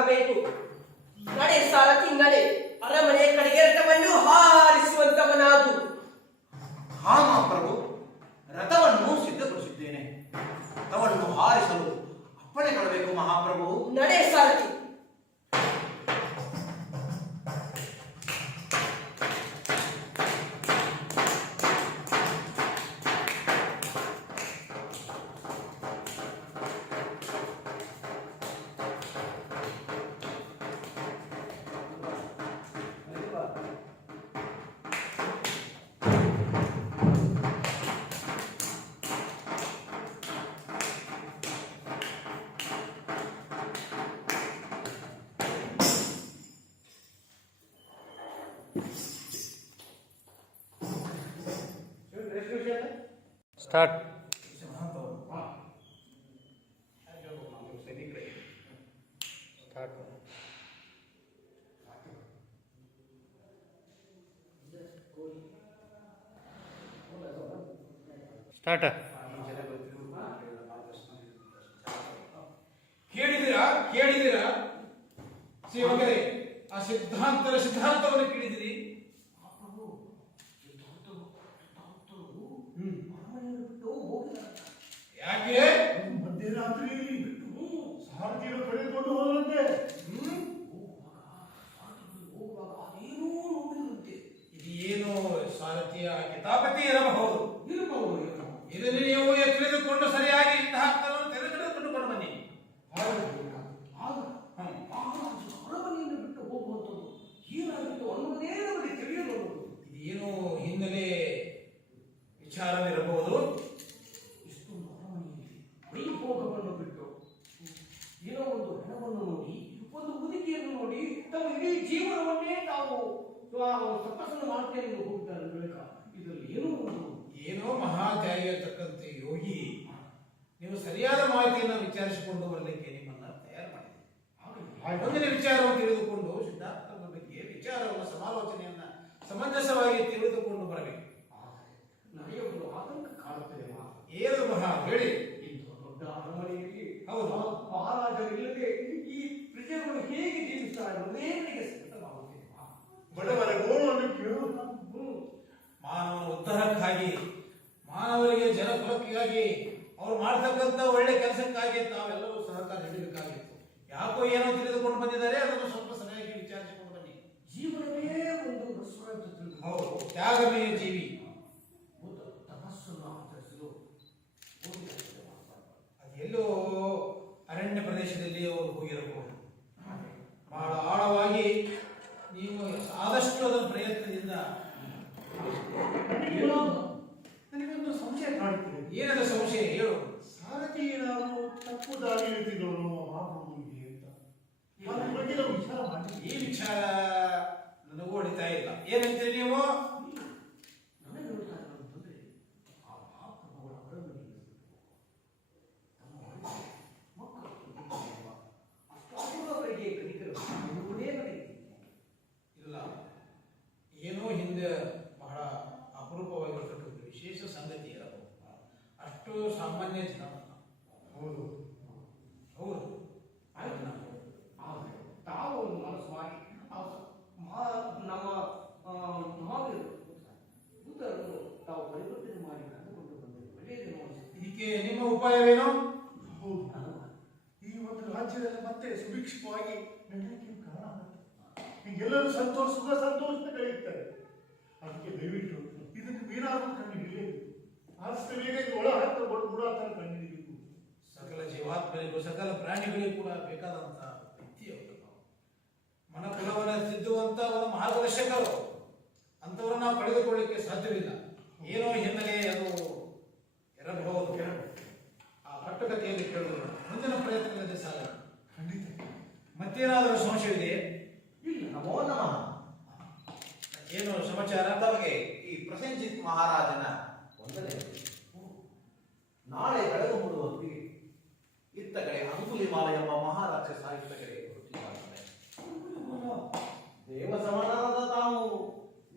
ಆಗಬೇಕು. ನಡೆ ಸಾರಥಿ ನಡೆ, ಅರಮನೆ ಕಡೆಗೆ ರಥವನ್ನು ಹಾರಿಸುವಂತವನಾಗು. ಹಾ ಮಹಾಪ್ರಭು, ರಥವನ್ನು ಸಿದ್ಧಪಡಿಸಿದ್ದೇನೆ. ರಥವನ್ನು ಹಾರಿಸಲು ಅಪ್ಪಣೆ ಕೊಡಬೇಕು ಮಹಾಪ್ರಭು. ನಡೆ ಸಾರಥಿ. ಸ್ಟಾರ್ಟ್. ಸ್ಟಾರ್ಟ್. ಕೇಳಿದಿರಾ ಸೇವಕರೇ, ಆ ಸಿದ್ಧಾಂತವನ್ನು ಕೇಳಿದಿರಿ? ಯಾಕೆ ಮಧ್ಯರಾತ್ರಿಯಲ್ಲಿ ಬಿಟ್ಟು ಸಾರಥಿಯನ್ನು ಕರೆದುಕೊಂಡು ಹೋದಂತೆ. ಹೋಗುವಾಗ ಅದೇನೋ ನೋಡಿದಂತೆ. ಇದು ಏನು ಸಾರಥಿಯ ಕಿತಾಪತಿ ಇರಬಹುದು. ಇದನ್ನು ನೀವು ತಿಳಿದುಕೊಂಡು ಸರಿಯಾಗಿ ಸಿದ್ಧಾಂತವನ್ನು ತೆಗೆದುಕೊಂಡು ಬನ್ನಿ. ಅರಮನೆಯನ್ನು ಬಿಟ್ಟು ಹೋಗುವಂಥದ್ದು ಏನಾಗಿತ್ತು ಅನ್ನೋದೇ ನಮಗೆ ತಿಳಿಯಲು. ಇದೇನು ಹಿನ್ನೆಲೆ ವಿಚಾರವಿರಬಹುದು. ಇಷ್ಟೊಂದು ಅರಮನೆಯಲ್ಲಿ ವೈಭೋಗವನ್ನು ಬಿಟ್ಟು ಏನೋ ಒಂದು ಹಣವನ್ನು ನೋಡಿ, ಒಂದು ಮುದುಕಿಯನ್ನು ನೋಡಿ, ತಮ್ಮ ಇಡೀ ಜೀವನವನ್ನೇ ತಾವು ತಪಸ್ಸನ್ನು ಮಾಡ್ತೇನೆ ಎಂದು ಹೋಗ್ತಾರೆ ಬಳಿಕ ಇದರಲ್ಲಿ ಏನೋ ಮಹಾತ್ಯಾಗಿರ್ತಕ್ಕಂಥ ಯೋಗಿ, ನೀವು ಸರಿಯಾದ ಮಾಹಿತಿಯನ್ನು ವಿಚಾರಿಸಿಕೊಂಡು ಬರಲಿಕ್ಕೆ ನಿಮ್ಮನ್ನ ತಯಾರು ಮಾಡಿದೆ. ಮುಂದಿನ ವಿಚಾರವನ್ನು ತಿಳಿದುಕೊಂಡು ಸಿದ್ಧಾರ್ಥನ ಬಗ್ಗೆ ವಿಚಾರವನ್ನು ಸಮಾಲೋಚನೆಯನ್ನ ಸಮಂಜಸವಾಗಿ ತಿಳಿದುಕೊಂಡು ಬರಬೇಕು. ನನಗೆ ಒಂದು ಆತಂಕ ಕಾಡುತ್ತದೆ. ಏನು ಮಹಾ ಹೇಳಿ. ಇಂಥ ದೊಡ್ಡ ಅರಮನೆಯಲ್ಲಿ ಹೌದು, ಮಹಾರಾಜರಿಲ್ಲದೆ ಈ ಪ್ರಜೆಗಳು ಹೇಗೆ ಜೀವಿಸ್ತಾರೆ ಅನ್ನೋದೇ ನನಗೆ ಸಂಕಟವಾಗುತ್ತದೆ. ಬಡವರ ಗೋಳನ್ನು ಕೇಳುವುದು ಮಾನವನ ಉದ್ಧಾರಕ್ಕಾಗಿ, ಮಾನವರಿಗೆ ಜನಕುಲಕ್ಕಾಗಿ, ಅವ್ರು ಮಾಡ್ತಕ್ಕಂಥ ಒಳ್ಳೆ ಕೆಲಸಕ್ಕಾಗಿ ತಾವೆಲ್ಲರೂ ಸಹಕಾರ ನೀಡಬೇಕಾಗಿತ್ತು. ಯಾಕೋ ಏನೋ ತಿಳಿದುಕೊಂಡು ಬಂದಿದ್ದಾರೆ, ಅದನ್ನು ಸ್ವಲ್ಪ ಸರಿಯಾಗಿ ವಿಚಾರಿಸಿಕೊಂಡು ಬನ್ನಿ. ಜೀವನವೇ ಒಂದು ರಸ್ವ ಅಂತ ತಿಳಿದು ಹೌದು, ತ್ಯಾಗಮಯ ಜೀವಿ. ತಪಸ್ಸನ್ನು ಆಚರಿಸಲು ಅದೆಲ್ಲೋ ಅರಣ್ಯ ಪ್ರದೇಶದಲ್ಲಿ ಅವರು ಹೋಗಿರಬಹುದು. ಬಹಳ ಆಳವಾಗಿ ನೀವು ಆದಷ್ಟು ಅದರ ಪ್ರಯತ್ನದಿಂದ. ನನಗೊಂದು ಸಂಶಯ ಕಾಡುತ್ತದೆ. ಏನದ ಸಂಶಯ ಹೇಳು. ಸಾರಥಿ ಏನಾದರೂ ತಪ್ಪು ದಾರಿ ಹಿಡಿದಿದ್ದವರು ಮಹಾಪ್ರಭುವಿಗೆ ಅಂತ ಅದ್ರ ಬಗ್ಗೆ ನಾವು ವಿಚಾರ ಮಾಡಿದ್ವಿ. ಈ ವಿಚಾರ ನನಗೂ ಹೊಡಿತಾ ಇಲ್ಲ. ಏನಂತೀರಿ ನೀವು? ನನಗೆ ಹೇಳ್ತಾ ಇರೋದಂತಂದ್ರೆ ಆ ಮಹಾಪ್ರಭುಗಳ ಅರಮನೆಯಲ್ಲಿ ಅಷ್ಟಾವರಿಗೆ ಕಲಿಕರು ಇಲ್ಲ, ಏನೋ ಹಿಂದೆ ಬಹಳ ಅಪರೂಪವಾಗಿರ್ತಕ್ಕಂಥ ವಿಶೇಷ ಸಂಗತಿ ಇರಬಹುದು. ಅಷ್ಟು ಸಾಮಾನ್ಯ ಜನ ಹೌದು ಹೌದು. ತಾವು ಒಂದು ಮನಸ್ಸು ಮಾಡಿ ನಮ್ಮ ಮಹಾವೀರರು ಬುದ್ಧರನ್ನು ತಾವು ಪರಿವರ್ತನೆ ಮಾಡಿ ಕರೆದುಕೊಂಡು ಬಂದರೆ ಒಳ್ಳೆಯದೇನೋ ಅನಿಸುತ್ತೆ. ಇದಕ್ಕೆ ನಿಮ್ಮ ಉಪಾಯವೇನು? ಹೌದು. ಈ ಒಂದು ರಾಜ್ಯದಲ್ಲಿ ಮತ್ತೆ ಸುಭಿಕ್ಷವಾಗಿ ನಡೆಯಲಿಕ್ಕೆ ಕಾರಣ ಆಗುತ್ತೆ. ಎಲ್ಲರೂ ಸುಖ ಸಂತೋಷ ಕಳೆಯುತ್ತಾರೆ. ಅದಕ್ಕೆ ದಯವಿಟ್ಟು ಇದನ್ನು ಏನಾದರೂ ಕಂಡು ಹಿಡಿಯಬೇಕು. ಆದಷ್ಟು ಬೇಗ ಇದು ಒಳ ಹತ್ತ ಗುಡಾತರ ಕಂಡು ಹಿಡಿಯಬೇಕು. ಸಕಲ ಜೀವಾತ್ಮರಿಗೂ ಸಕಲ ಪ್ರಾಣಿಗಳಿಗೂ ಕೂಡ ಬೇಕಾದಂತ ವ್ಯಕ್ತಿ ಅವರು. ಮನಕುಲವನ್ನು ತಿದ್ದುವಂತ ಒಂದು ಮಾರ್ಗದರ್ಶಕರು. ಅಂತವರನ್ನು ನಾವು ಪಡೆದುಕೊಳ್ಳಿಕ್ಕೆ ಸಾಧ್ಯವಿಲ್ಲ. ಏನೋ ಹಿನ್ನೆಲೆ ಅದು ಇರಬಹುದು. ಆ ಕಟ್ಟುಕತೆಯಲ್ಲಿ ಕೇಳಿದ್ರು ಮುಂದಿನ ಪ್ರಯತ್ನಗಳಲ್ಲಿ ಸಾಲ. ಖಂಡಿತ. ಮತ್ತೇನಾದರೂ ಸಂಶಯವಿದೆ? ಇಲ್ಲ. ನಮೋ ನಮಃ. ಏನು ಸಮಾಚಾರ? ತಮಗೆ ಈ ಪ್ರಸೇನಜಿತ್ ಮಹಾರಾಜನ ವಂದನೆ. ನಾಳೆ ಬೆಳಗು ಮೂಡುವ ಹೊತ್ತಿಗೆ ಇತ್ತ ಕಡೆ ಅಂಗುಲಿಮಾಲ ಎಂಬ ಮಹಾರಾಕ್ಷಸ ಇತ್ತ ಕಡೆ ಹೊರಟಿದ್ದಾನೆ. ದೇವ ಸಮಾನವಾದ ತಾವು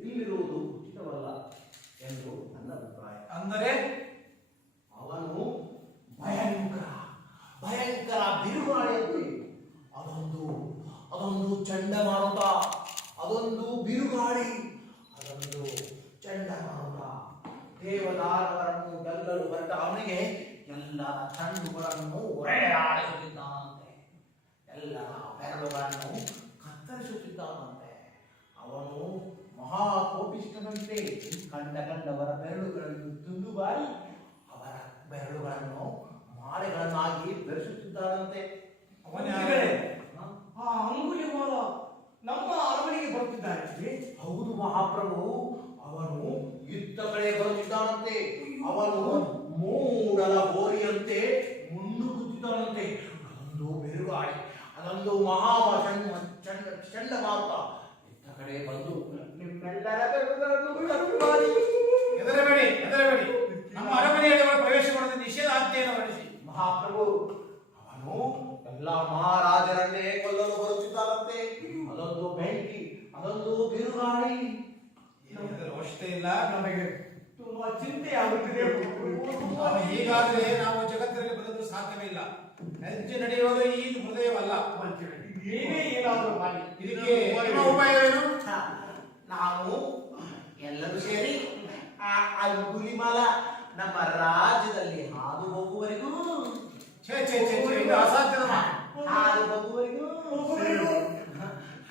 ಇಲ್ಲಿರುವುದು ಉಚಿತವಲ್ಲ ಎಂದು ನನ್ನ ಅಭಿಪ್ರಾಯ. ಅಂದರೆ ಅವನು ಭಯಂಕರ ಭಯಂಕರ ಬಿರುಗಾಳಿಯಲ್ಲಿ ಅದೊಂದು ಅದೊಂದು ಚಂಡಮಾರುತ, ಅದೊಂದು ಬಿರುಗಾಳಿ, ಅದೊಂದು ಚಂಡಮಾರುತ. ದೇವದಾನವರನ್ನು ಗೆಲ್ಲಲು ಹೊರಟ ಅವನಿಗೆ ಎಲ್ಲ ಕಣ್ಣುಗಳನ್ನು ಒರೆಯಾಡಿಸುತ್ತಿದ್ದಾನಂತೆ, ಎಲ್ಲರ ಬೆರಳುಗಳನ್ನು ಕತ್ತರಿಸುತ್ತಿದ್ದಾನಂತೆ. ಅವನು ಮಹಾ ಕೋಪಿಷ್ಠನಂತೆ ಕಂಡವರ ಬೆರಳುಗಳನ್ನು ತುಂಡುಬಾರಿ ಅವರ ಬೆರಳುಗಳನ್ನು ಮಾಲೆಗಳನ್ನಾಗಿ ಬೆರೆಸುತ್ತಿದ್ದಾನಂತೆ. ಆ ಅಂಗುಲಿಮಾಲ ನಮ್ಮ ಅರಮನೆಗೆ ಬರುತ್ತಿದ್ದಾರೆ. ಹೌದು ಮಹಾಪ್ರಭು, ಅವನು ಯುದ್ಧ ಕಡೆ ಬರುತ್ತಿದ್ದಾನಂತೆ. ಅವನು ಮೂಡಲ ಹೋರಿಯಂತೆ ಮುನ್ನುಗ್ಗುತ್ತಿದ್ದಾನಂತೆ. ಅದೊಂದು ಬಿರುಗಾಳಿ, ಅದೊಂದು ಮಹಾ ಚಂಡಮಾರುತ ಯುದ್ಧ ಕಡೆ ಬಂದು ನಿಮ್ಮೆಲ್ಲರ ಬೆರಳುಗಳನ್ನು ಕಟ್ಟು ಮಾಡಿ. ಹೆದರಬೇಡಿ, ಹೆದರಬೇಡಿ. ನಮ್ಮ ಅರಮನೆಯಲ್ಲಿ ಅವರ ಪ್ರವೇಶ ಮಾಡದ ನಿಷೇಧ ಆಜ್ಞೆಯನ್ನು ಹೊರಡಿಸಿ. ಮಹಾಪ್ರಭು, ಅವನು ಎಲ್ಲ ಮಹಾರಾಜರನ್ನೇ ಕೊಲ್ಲಲು ಬರುತ್ತಿದ್ದಾನಂತೆ. ಅದೊಂದು ಬೆಂಕಿ, ಅದೊಂದು ಬಿರುಗಾಳಿ. ಇದರ ಅವಶ್ಯಕತೆ ಇಲ್ಲ. ನಮಗೆ ತುಂಬಾ ಚಿಂತೆ ಆಗುತ್ತಿದೆ. ಹೀಗಾದ್ರೆ ನಾವು ಜಗತ್ತಿನಲ್ಲಿ ಬದುಕಲು ಸಾಧ್ಯವಿಲ್ಲ. ಹೆಜ್ಜೆ ನಡೆಯುವುದು ಈ ಹೃದಯವಲ್ಲ. ನೀವೇ ಏನಾದರೂ ಮಾಡಿ. ಇದಕ್ಕೆ ನಿಮ್ಮ ಉಪಾಯವೇನು? ನಾವು ಎಲ್ಲರೂ ಸೇರಿ ಆ ಅಂಗುಲಿಮಾಲ ನಮ್ಮ ರಾಜ್ಯದಲ್ಲಿ ಹಾದು ಹೋಗುವವರೆಗೂ, ಛೇ ಛೇ ಛೇ ಛೇ, ಇದು ಅಸಾಧ್ಯದ ಮಾತು. ಹಾದು ಹೋಗುವವರೆಗೂ,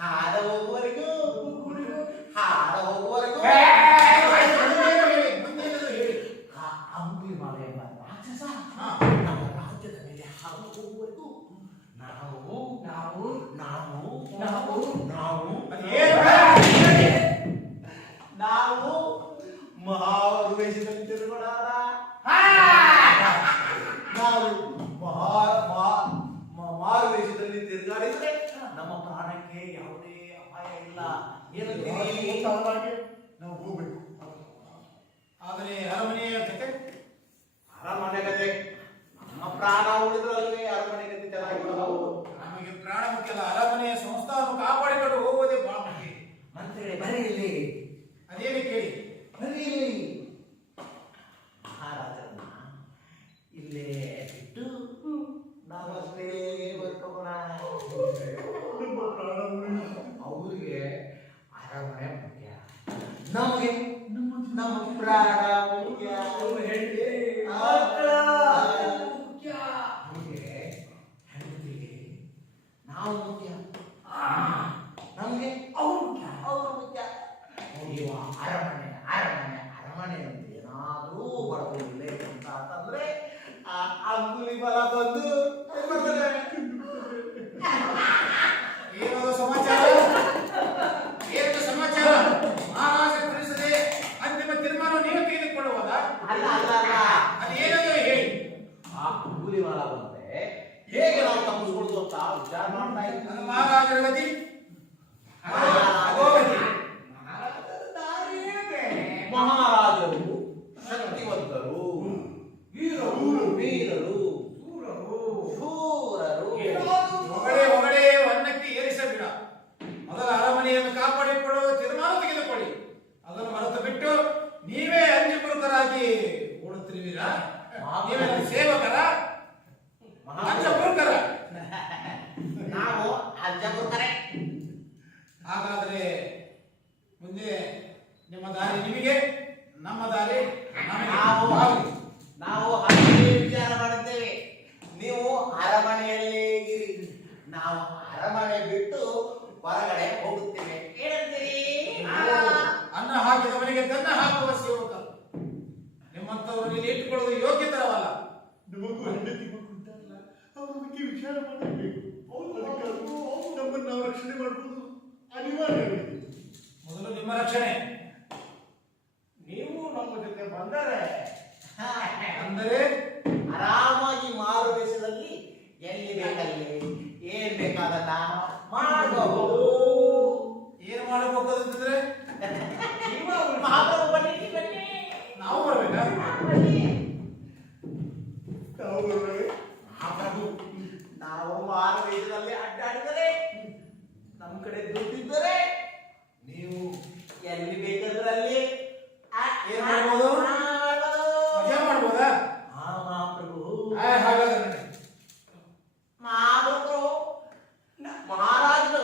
ಹಾದ ಹೋಗುವವರೆಗೂ, ಹಾದ ಹೋಗುವವರೆಗೂ ಆ ಅಂಗುಲಿಮಾಲ ಎಂಬ ರಾಕ್ಷಸ ನಮ್ಮ ರಾಜ್ಯದ ಮೇಲೆ ಹಾದು ಹೋಗುವವರೆಗೂ ನಾವು ನಾವು ನಾವು ನಾವು ನಾವು ನಾವು ಮಹಾವೇಷದಲ್ಲಿ ತಿರುಗಾಡ, ನಾವು ಮಾರುವೇಷದಲ್ಲಿ ತಿರುಗಾಡಿದ್ರೆ ನಮ್ಮ ಪ್ರಾಣಕ್ಕೆ ಯಾವುದೇ ಅಪಾಯ ಇಲ್ಲ. ಏನಂತೀರಿ? ನಾವು ಹೋಗ್ಬೇಕು. ಆದರೆ ಅರಮನೆಯ ಕತೆ, ಅರಮನೆ ಕತೆ ನಮ್ಮ ಪ್ರಾಣ ಉಳಿದ್ರಲ್ವೇ ಅರಮನೆ ಕತೆ ಚೆನ್ನಾಗಿರೋದು. ನಮಗೆ ಪ್ರಾಣ ಮುಖ್ಯ ಅಲ್ಲ, ಅರಮನೆಯ ಸಂಸ್ಥಾನವನ್ನು ಕಾಪಾಡಿಕೊಂಡು ಹೋಗೋದೇ ಬಹಳ ಮುಖ್ಯ. ಮಂತ್ರಿ ಬರೀ ಇಲ್ಲಿ, ಅದೇನು ಕೇಳಿ. ಬರೀ ಇಲ್ಲಿ ಮಹಾರಾಜರನ್ನ ಇಲ್ಲೇ ಬಿಟ್ಟು ನಾವಷ್ಟೇ ಬರ್ಕೋಣ. ನಮ್ಮ ಪ್ರಾಣ ಉಳಿಯಿತು. ಅವರಿಗೆ ಅರಮನೆ ಮುಖ್ಯ, ನಮಗೆ ನಮ್ಮ ಪ್ರಾಣ ಮುಖ್ಯ. ನಮಗೆ ಹೆಂಡತಿಗೆ ನಾವು ಮುಖ್ಯ, ನಮಗೆ ಅವ್ರು ಮುಖ್ಯ, ಅವ್ರು ಮುಖ್ಯ. ನೀವು ಅರಮನೆ ಅರಮನೆ ಅರಮನೆ ಅಂತ ಏನಾದ್ರೂ ಬಡವಿಲ್ಲ ಅಂತಂದ್ರೆ ಆ ಅಂಗುಲಿಮಾಲ ಬಂದು ಏನದು ಸಮಾಚಾರ? ಏನದು ಸಮಾಚಾರ? ಮಹಾರಾಜ ತಿಳಿಸದೆ ಅಂತಿಮ ತೀರ್ಮಾನ ನೀವು ತೆಗೆದುಕೊಳ್ಳುವುದಾ? ಅಲ್ಲ ಅಲ್ಲ ಅಲ್ಲ, ಅದೇನದು ಹೇಳಿ. ಆ ಅಂಗುಲಿಮಾಲ ಬಂದ್ರೆ ಹೇಗೆ ನಾವು ತಪ್ಪಿಸ್ಕೊಳ್ದು ಅಂತ ವಿಚಾರ ಮಾಡ್ತಾ ನನ್ನ ಇದ್ದೀವಿ. ಮಹಾರಾಜರ ಗತಿ ಮಹಾರಾಜರು ಶಕ್ತಿವಂತರು, ವೀರರು, ವೀರರು, ಶೂರರು, ಶೂರರು. ಹೊಗಡೆ ಹೊಗಡೆ ವನ್ನಕ್ಕೆ ಏರಿಸಬೇಡ. ಮೊದಲ ಅರಮನೆಯನ್ನು ಕಾಪಾಡಿಕೊಳ್ಳುವ ತೀರ್ಮಾನ ತೆಗೆದುಕೊಳ್ಳಿ. ಅದನ್ನು ಮರೆತು ಬಿಟ್ಟು ನೀವೇ ಅಂಜಪುರಕರಾಗಿ ಓಡುತ್ತಿರುವಿರಾ? ನೀವೇ ಸೇವಕರ, ಅಂಜಪುರಕರ? ನಾವು ಅಜ್ಜಪುರ್ಕರೆ. ಹಾಗಾದ್ರೆ ಮುಂದೆ ನಿಮ್ಮ ದಾರಿ ನಿಮಗೆ, ನಮ್ಮ ದಾರಿ ನಾವು ನಮಗೆ. ನಾವು ಹಾಗೆ ವಿಚಾರ ಮಾಡುತ್ತೇವೆ. ನೀವು ಅರಮನೆಯಲ್ಲೇ ಇರಿ, ನಾವು ಅರಮನೆ ಬಿಟ್ಟು ಹೊರಗಡೆ ಹೋಗುತ್ತೇವೆ. ಏನಂತೀರಿ? ಅನ್ನ ಹಾಕಿದವನಿಗೆ ತನ್ನ ಹಾಕುವ ಸೇವಕ. ನಿಮ್ಮಂತವರು ಇಲ್ಲಿ ಇಟ್ಟುಕೊಳ್ಳುವುದು ಯೋಗ್ಯತರವಲ್ಲ. ನಮಗೂ ಹೆಂಡತಿ ಮಕ್ಕಳು ಉಂಟಲ್ಲ, ಅವ್ರ ಬಗ್ಗೆ ವಿಚಾರ ಮಾಡಬೇಕು. ಅದಕ್ಕಾಗಿ ನಮ್ಮನ್ನು ನಾವು ರಕ್ಷಣೆ ಮಾಡುವುದು ಅನಿವಾರ್ಯವಿದೆ. ಮೊದಲು ನಿಮ್ಮ ರಕ್ಷಣೆ. ನೀವು ನಮ್ಮ ಜೊತೆ ಬಂದರೆ ಅಂದರೆ ಆರಾಮಾಗಿ ಮಾರುವೇಷದಲ್ಲಿ ಎಲ್ಲಿ ಬೇಕಲ್ಲಿ ಏನ್ ಬೇಕಾದಲ್ಲ ಮಾಡಬಹುದು. ಏನು ಮಾಡಬೇಕು ಅಂತಂದ್ರೆ ಮಹಾಪ್ರಭು ಬನ್ನಿ ಬನ್ನಿ. ನಾವು ಬರ್ಬೇಕಾ? ನಾವು ಬರುವಾಗ ಮಹಾಪ್ರಭು, ನಾವು ಮಾರುವೇಷದಲ್ಲಿ ಅಡ್ಡಾಡಿದರೆ ನಮ್ಮ ಕಡೆ ದುಡ್ಡಿದ್ದರೆ ನೀವು ಎಲ್ಲಿ ಬೇಕಾದ್ರಲ್ಲಿ ಏನ್ ಮಾಡ್ಬೋದು? ಮಜಾ ಮಾಡ್ಬೋದಾ? ಮಹಾಪ್ರಭು, ಹಾಗಾದ್ರೆ ನೋಡಿ. ಮಹಾರಾಜರು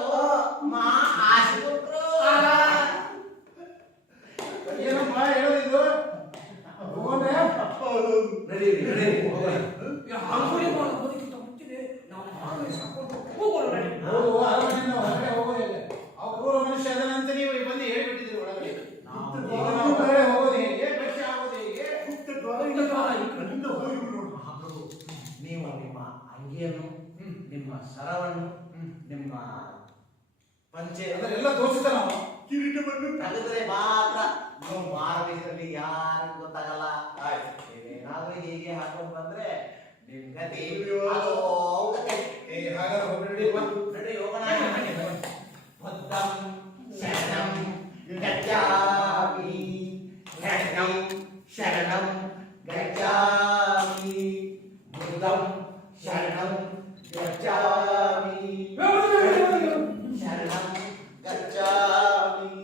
ಪಂಚೆ ಅಂದ್ರೆ ಎಲ್ಲ ತೋರಿಸಿದ ನಾವು ಕಿರೀಟ ಬಂದು ತೆಗೆದ್ರೆ ಮಾತ್ರ ನೀವು ಮಾರಬೇಕಲ್ಲಿ ಯಾರಿಗೂ ಗೊತ್ತಾಗಲ್ಲ. ಆಯ್ತು. ನೀವೇನಾದ್ರೂ ಹೀಗೆ ಹಾಕೊಂಡು ಬಂದ್ರೆ ನಿಮ್ ಗತಿ ಅಯ್ಯೋ. ಅದೋ ಗತಿ. ಹಾಗಾದ್ರೆ ಹೋಗ್ಬಿಡಿ ನಡಿ ಹೋಗೋಣ. ಬುದ್ಧಂ ಶರಣಂ ಗಚ್ಚಾಮಿ, ಶರಣಂ ಶರಣಂ ಗಚ್ಚಾಮಿ, ಬುದ್ಧಂ ಶರಣಂ ಗಚ್ಚಾಮಿ, ಶರಣಂ ಗಚ್ಚಾಮಿ.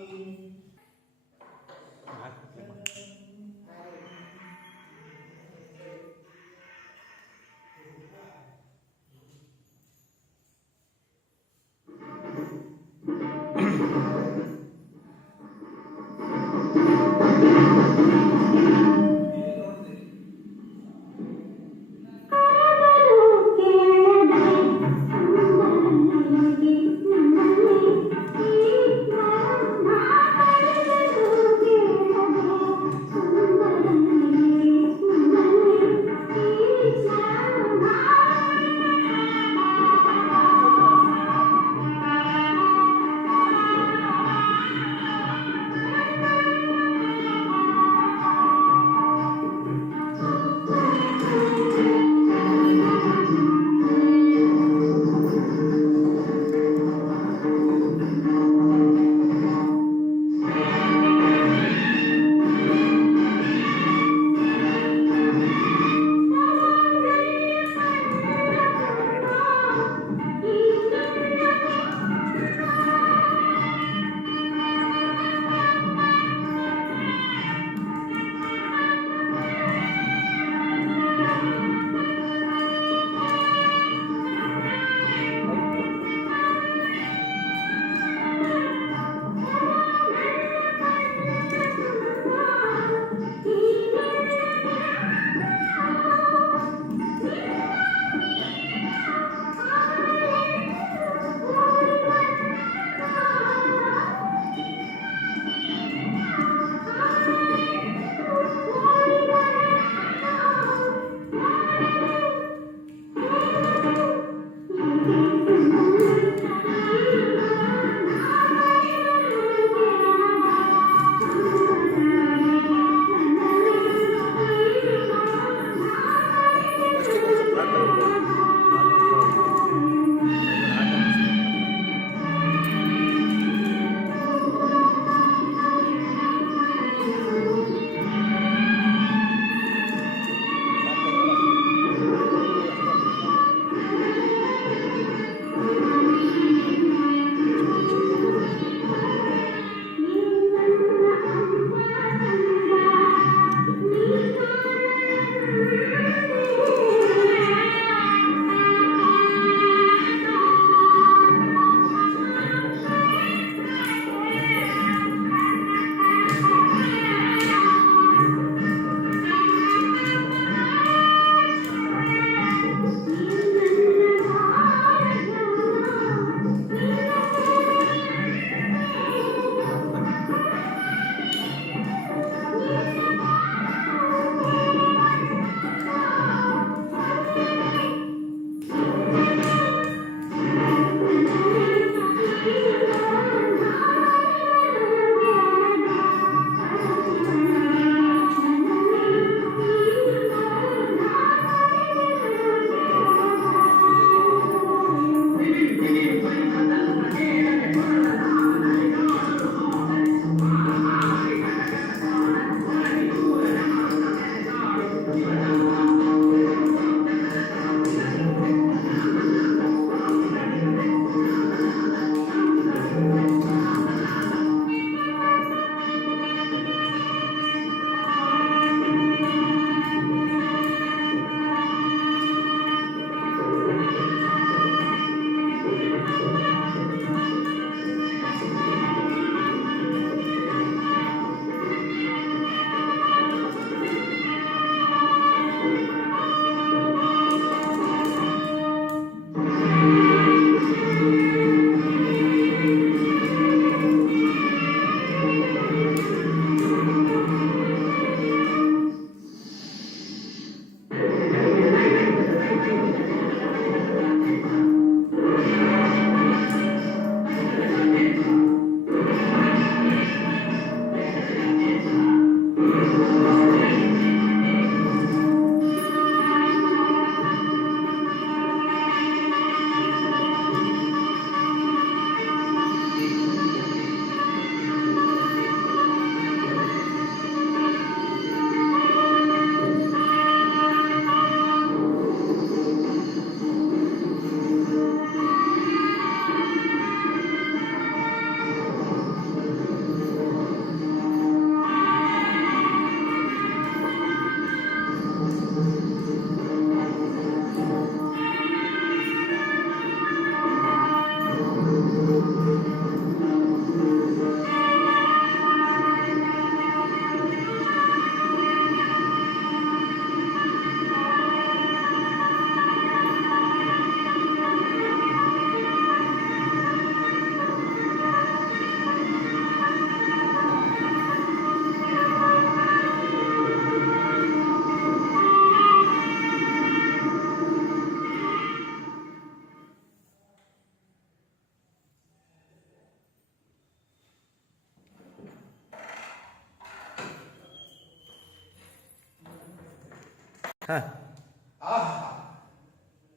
ಆಹಾ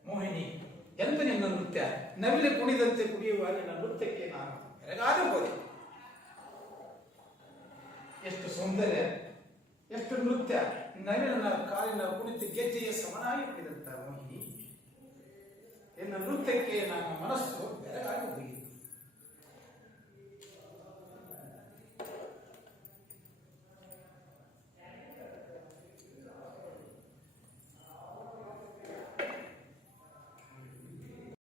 ಮೋಹಿನಿ, ಎಂತ ನಿನ್ನ ನೃತ್ಯ! ನವಿಲೆ ಕುಣಿದಂತೆ ಕುಣಿಯುವ ನಿನ್ನ ನೃತ್ಯಕ್ಕೆ ನಾನು ಬೆರಗಾದೆ ಹೋದೆ. ಎಷ್ಟು ಸೌಂದರ್ಯ, ಎಷ್ಟು ನೃತ್ಯ! ನವಿಲನ ಕಾಲಿನ ಕುಣಿತ ಗೆಜ್ಜೆಯ ಸಮನಾಗಿ ಕುಣಿದಂತ ಮೋಹಿನಿ, ನಿನ್ನ ನೃತ್ಯಕ್ಕೆ ನನ್ನ ಮನಸ್ಸು ಬೆರಗಾಗಿ ಹೋಗಿದೆ.